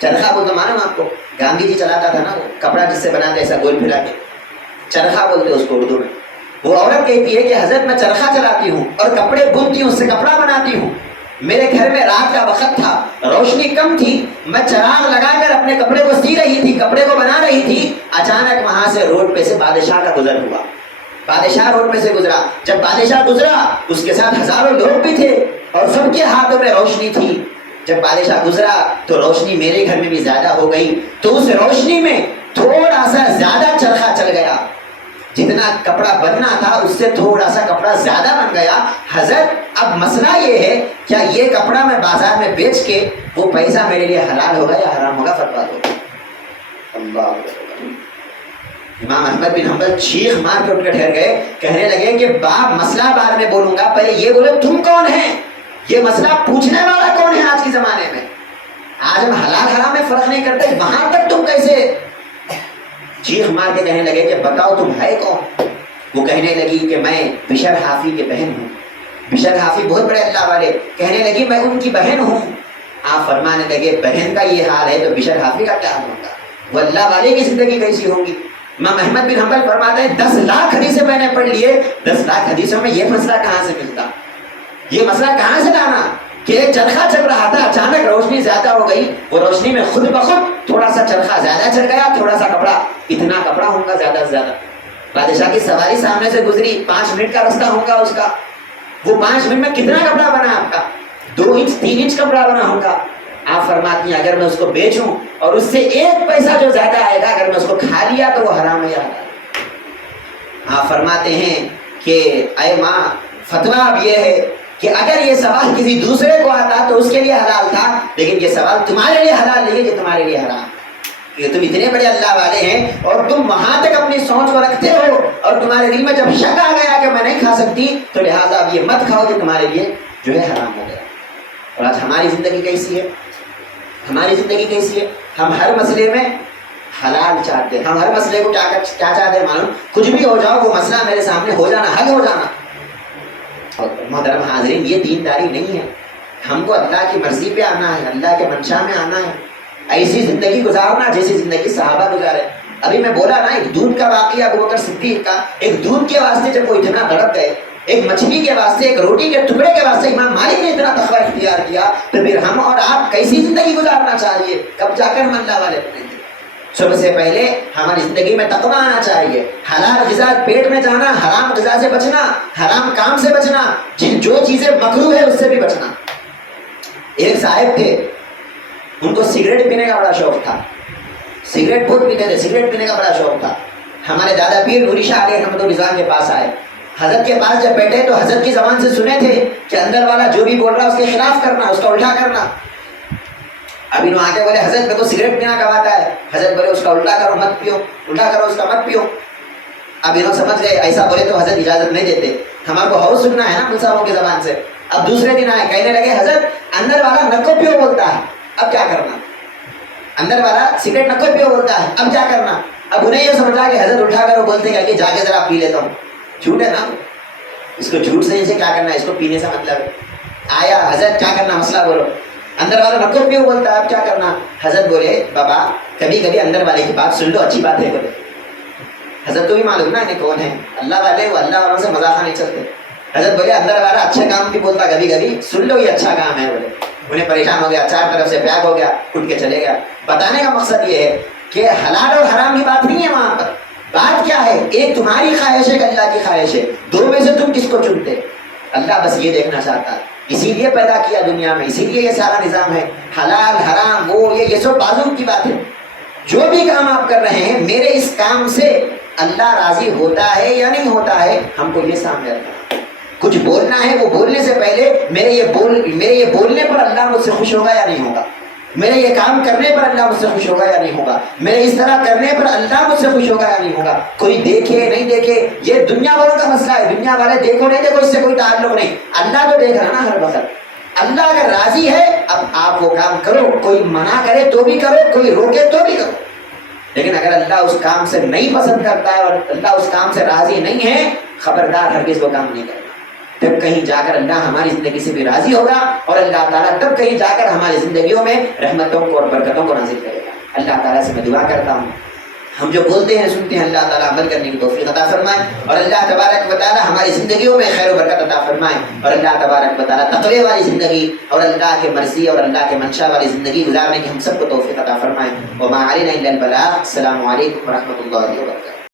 چرخہ بولتے معلوم آپ کو، گاندھی جی چلاتا تھا نا وہ کپڑا جس سے بناتے ایسا گول پھرا کے، چرخہ بولتے اس کو اردو میں۔ وہ عورت کہتی ہے کہ حضرت میں چرخہ چلاتی ہوں اور کپڑے بنتی ہوں، اس سے کپڑا بناتی ہوں۔ میرے گھر میں رات کا وقت تھا، روشنی کم تھی، میں چراغ لگا کر اپنے کپڑے کو سی رہی تھی، کپڑے کو بنا رہی تھی، اچانک وہاں سے روڈ پہ سے بادشاہ کا گزر ہوا۔ بادشاہ روڈ پہ سے گزرا، جب بادشاہ گزرا اس کے ساتھ ہزاروں لوگ بھی تھے اور سب کے ہاتھوں میں روشنی تھی۔ جب بادشاہ گزرا تو روشنی میرے گھر میں بھی زیادہ ہو گئی، تو اس روشنی میں تھوڑا سا زیادہ چرخہ چل گیا، جتنا کپڑا بننا تھا اس سے تھوڑا سا کپڑا زیادہ بن گیا۔ حضرت اب مسئلہ یہ ہے کیا یہ کپڑا میں بازار میں بیچ کے وہ پیسہ میرے لیے حلال ہوگا یا حرام ہوگا؟ فتویٰ دو۔ اللہ امام احمد بن حنبل چیخ مار کے اٹھ کے ٹھہر گئے، کہنے لگے کہ باپ مسئلہ بعد میں بولوں گا، پہلے یہ بولو تم کون ہیں؟ یہ مسئلہ پوچھنے والا کون ہے آج کے زمانے میں؟ آج ہم حلال حرام میں فرق نہیں کرتے، وہاں تک تم کیسے؟ چیخ مار کے کہنے لگے کہ بتاؤ تم ہے کون؟ وہ کہنے لگی کہ میں بشر حافی کی بہن ہوں۔ بشر حافی بہت بڑے اللہ والے، کہنے لگی میں ان کی بہن ہوں۔ آپ فرمانے لگے بہن کا یہ حال ہے تو بشر حافی کا کیا ہوگا؟ وہ اللہ والے کی زندگی کیسی ہوگی؟ امام احمد بن حنبل فرماتے ہیں 10 لاکھ حدیثیں میں نے پڑھ لیے، 10 لاکھ حدیثوں میں یہ مسئلہ کہاں سے ملتا؟ یہ مسئلہ کہاں سے لانا کہ چرخہ چل رہا تھا، اچانک روشنی زیادہ ہو گئی، وہ روشنی میں خود بخود تھوڑا سا چرخہ زیادہ چل گیا، تھوڑا سا کپڑا، اتنا کپڑا ہوگا زیادہ سے زیادہ۔ بادشاہ کی سواری سامنے سے گزری، 5 منٹ کا راستہ ہوگا اس کا، وہ 5 منٹ میں کتنا کپڑا بنا آپ کا؟ 2 انچ 3 انچ کپڑا بنا ہوگا۔ آپ فرماتی ہیں اگر میں اس کو بیچوں اور اس سے 1 پیسہ جو زیادہ آئے گا اگر میں اس کو کھا لیا تو وہ حرام ہے یا حلال؟ آپ فرماتے ہیں کہ اے ماں فتویٰ اب یہ ہے کہ اگر یہ سوال کسی دوسرے کو آتا تو اس کے لیے حلال تھا، لیکن یہ سوال تمہارے لیے حلال نہیں ہے، یہ تمہارے لیے حرام۔ کہ تم اتنے بڑے اللہ والے ہیں اور تم وہاں تک اپنی سوچ کو رکھتے ہو اور تمہارے دل میں جب شک آ گیا کہ میں نہیں کھا سکتی تو لہٰذا اب یہ مت کھاؤ جو تمہارے لیے جو ہے حرام ہو گیا. اور آج ہماری زندگی کیسی ہے؟ ہماری زندگی کیسی ہے؟ ہم ہر مسئلے میں حلال چاہتے ہیں. ہم ہر مسئلے کو کیا چاہتے ہیں معلوم؟ کچھ بھی ہو جاؤ وہ مسئلہ میرے سامنے ہو جانا، حل ہو جانا. اور محترم حاضرین، یہ دینداری نہیں ہے. ہم کو اللہ کی مرضی پہ آنا ہے، اللہ کے منشا میں آنا ہے. ایسی زندگی گزارنا جیسی زندگی صحابہ گزارے. ابھی میں بولا نا ایک دودھ کا واقعہ ابو بکر صدیق کا. ایک دودھ کے واسطے جب وہ اتنا تڑپ گئے، ایک مچھلی کے واسطے، ایک روٹی کے ٹکڑے کے واسطے امام مالک نے اتنا تقویٰ اختیار کیا، تو پھر ہم اور آپ کیسی زندگی گزارنا چاہیے؟ کب جا کر ہم اللہ والے بنیں گے؟ سب سے پہلے ہماری زندگی میں تقویٰ آنا چاہیے. حلال غذا پیٹ میں جانا، حرام غذا سے بچنا، حرام کام سے بچنا، جو چیزیں مکروہ ہے اس سے بھی بچنا. ایک صاحب تھے، ان کو سگریٹ پینے کا بڑا شوق تھا. سگریٹ بہت پیتے تھے، سگریٹ پینے کا بڑا شوق تھا. ہمارے دادا پیر نوری شاہ علیہ رحمۃ اللہ کے پاس آئے. حضرت کے پاس جب بیٹھے تو حضرت کی زبان سے سنے تھے کہ اندر والا جو بھی بول رہا ہے اس کے خلاف کرنا، اس کا الٹا کرنا. اب انہوں آ کے بولے حضرت میرے کو سگریٹ پینا کب آتا ہے؟ حضرت بولے اس کا الٹا کرو مت پیو، الٹا کرو اس کا مت پیو. اب انہوں سمجھ گئے ایسا بولے تو حضرت اجازت نہیں دیتے، ہمارے کو اور سننا ہے نا مصحفوں کی زبان سے. اب دوسرے دن آئے، کہنے لگے حضرت اندر والا نکو پیو بولتا ہے، اب کیا کرنا؟ اندر والا سگریٹ نکو پیو بولتا ہے، اب کیا کرنا؟ اب انہیں یہ سمجھا کہ حضرت اٹھا کرو بولتے کہ جا کے ذرا پی لیتا ہوں. جھوٹ ہے نا، اس کو جھوٹ سے کیا کرنا ہے، اس کو پینے سے مطلب آیا. حضرت کیا کرنا مسئلہ بولو. اندر والا نکو پیو بولتا ہے، اب کیا کرنا؟ حضرت بولے بابا کبھی کبھی اندر والے کی بات سن لو، اچھی بات ہے. بولے حضرت کو بھی معلوم نا انہیں کون ہے، اللہ والے، وہ اللہ والوں سے مذاق نہیں چلتے. حضرت بولے اندر والا اچھے کام بھی بولتا کبھی کبھی، سن لو یہ اچھا کام ہے. بولے انہیں پریشان ہو گیا، چار طرف سے پیک ہو گیا، اٹھ کے چلے گیا. بتانے کا مقصد یہ ہے کہ حلال اور حرام کی بات نہیں ہے وہاں پر. بات کیا ہے؟ ایک تمہاری خواہش ہے، ایک اللہ کی خواہش ہے. دو میں سے تم کس کو چنتے؟ اللہ بس یہ دیکھنا چاہتا ہے. اسی لیے پیدا کیا دنیا میں، اسی لیے یہ سارا نظام ہے. حلال حرام وہ یہ سب بازو کی بات ہے. جو بھی کام آپ کر رہے ہیں میرے اس کام سے اللہ راضی ہوتا ہے یا نہیں ہوتا ہے، ہم کو یہ سامنے رکھنا. کچھ بولنا ہے وہ بولنے سے پہلے میرے یہ بولنے پر اللہ مجھ سے خوش ہوگا یا نہیں ہوگا، میرے یہ کام کرنے پر اللہ مجھ سے خوش ہوگا یا نہیں ہوگا، میرے اس طرح کرنے پر اللہ مجھ سے خوش ہوگا یا نہیں ہوگا. کوئی دیکھے نہیں دیکھے یہ دنیا والوں کا مسئلہ ہے. دنیا والے دیکھو نہیں دیکھو اس سے کوئی تعلق نہیں. اللہ تو دیکھ رہا نا ہر وقت. اللہ اگر راضی ہے اب آپ وہ کام کرو، کوئی منع کرے تو بھی کرو، کوئی روکے تو بھی کرو. لیکن اگر اللہ اس کام سے نہیں پسند کرتا ہے اور اللہ اس کام سے راضی نہیں ہے، خبردار ہرگز وہ کام نہیں کرنا. تب کہیں جا کر اللہ ہماری زندگی سے بھی راضی ہوگا اور اللہ تعالیٰ تب کہیں جا کر ہماری زندگیوں میں رحمتوں کو اور برکتوں کو نازل کرے گا. اللہ تعالیٰ سے میں دعا کرتا ہوں ہم جو بولتے ہیں سنتے ہیں اللہ تعالیٰ عمل کرنے کی توفیق عطا فرمائے اور اللہ تبارک و تعالیٰ ہماری زندگیوں میں خیر و برکت عطا فرمائے اور اللہ تبارک و تعالیٰ تقوی والی زندگی اور اللہ کے مرضی اور اللہ کے منشا والی زندگی گزارنے کی ہم سب کو توفیق عطا فرمائے. وما علینا الا البلاغ. السلام علیکم ورحمۃ اللہ وبرکاتہ.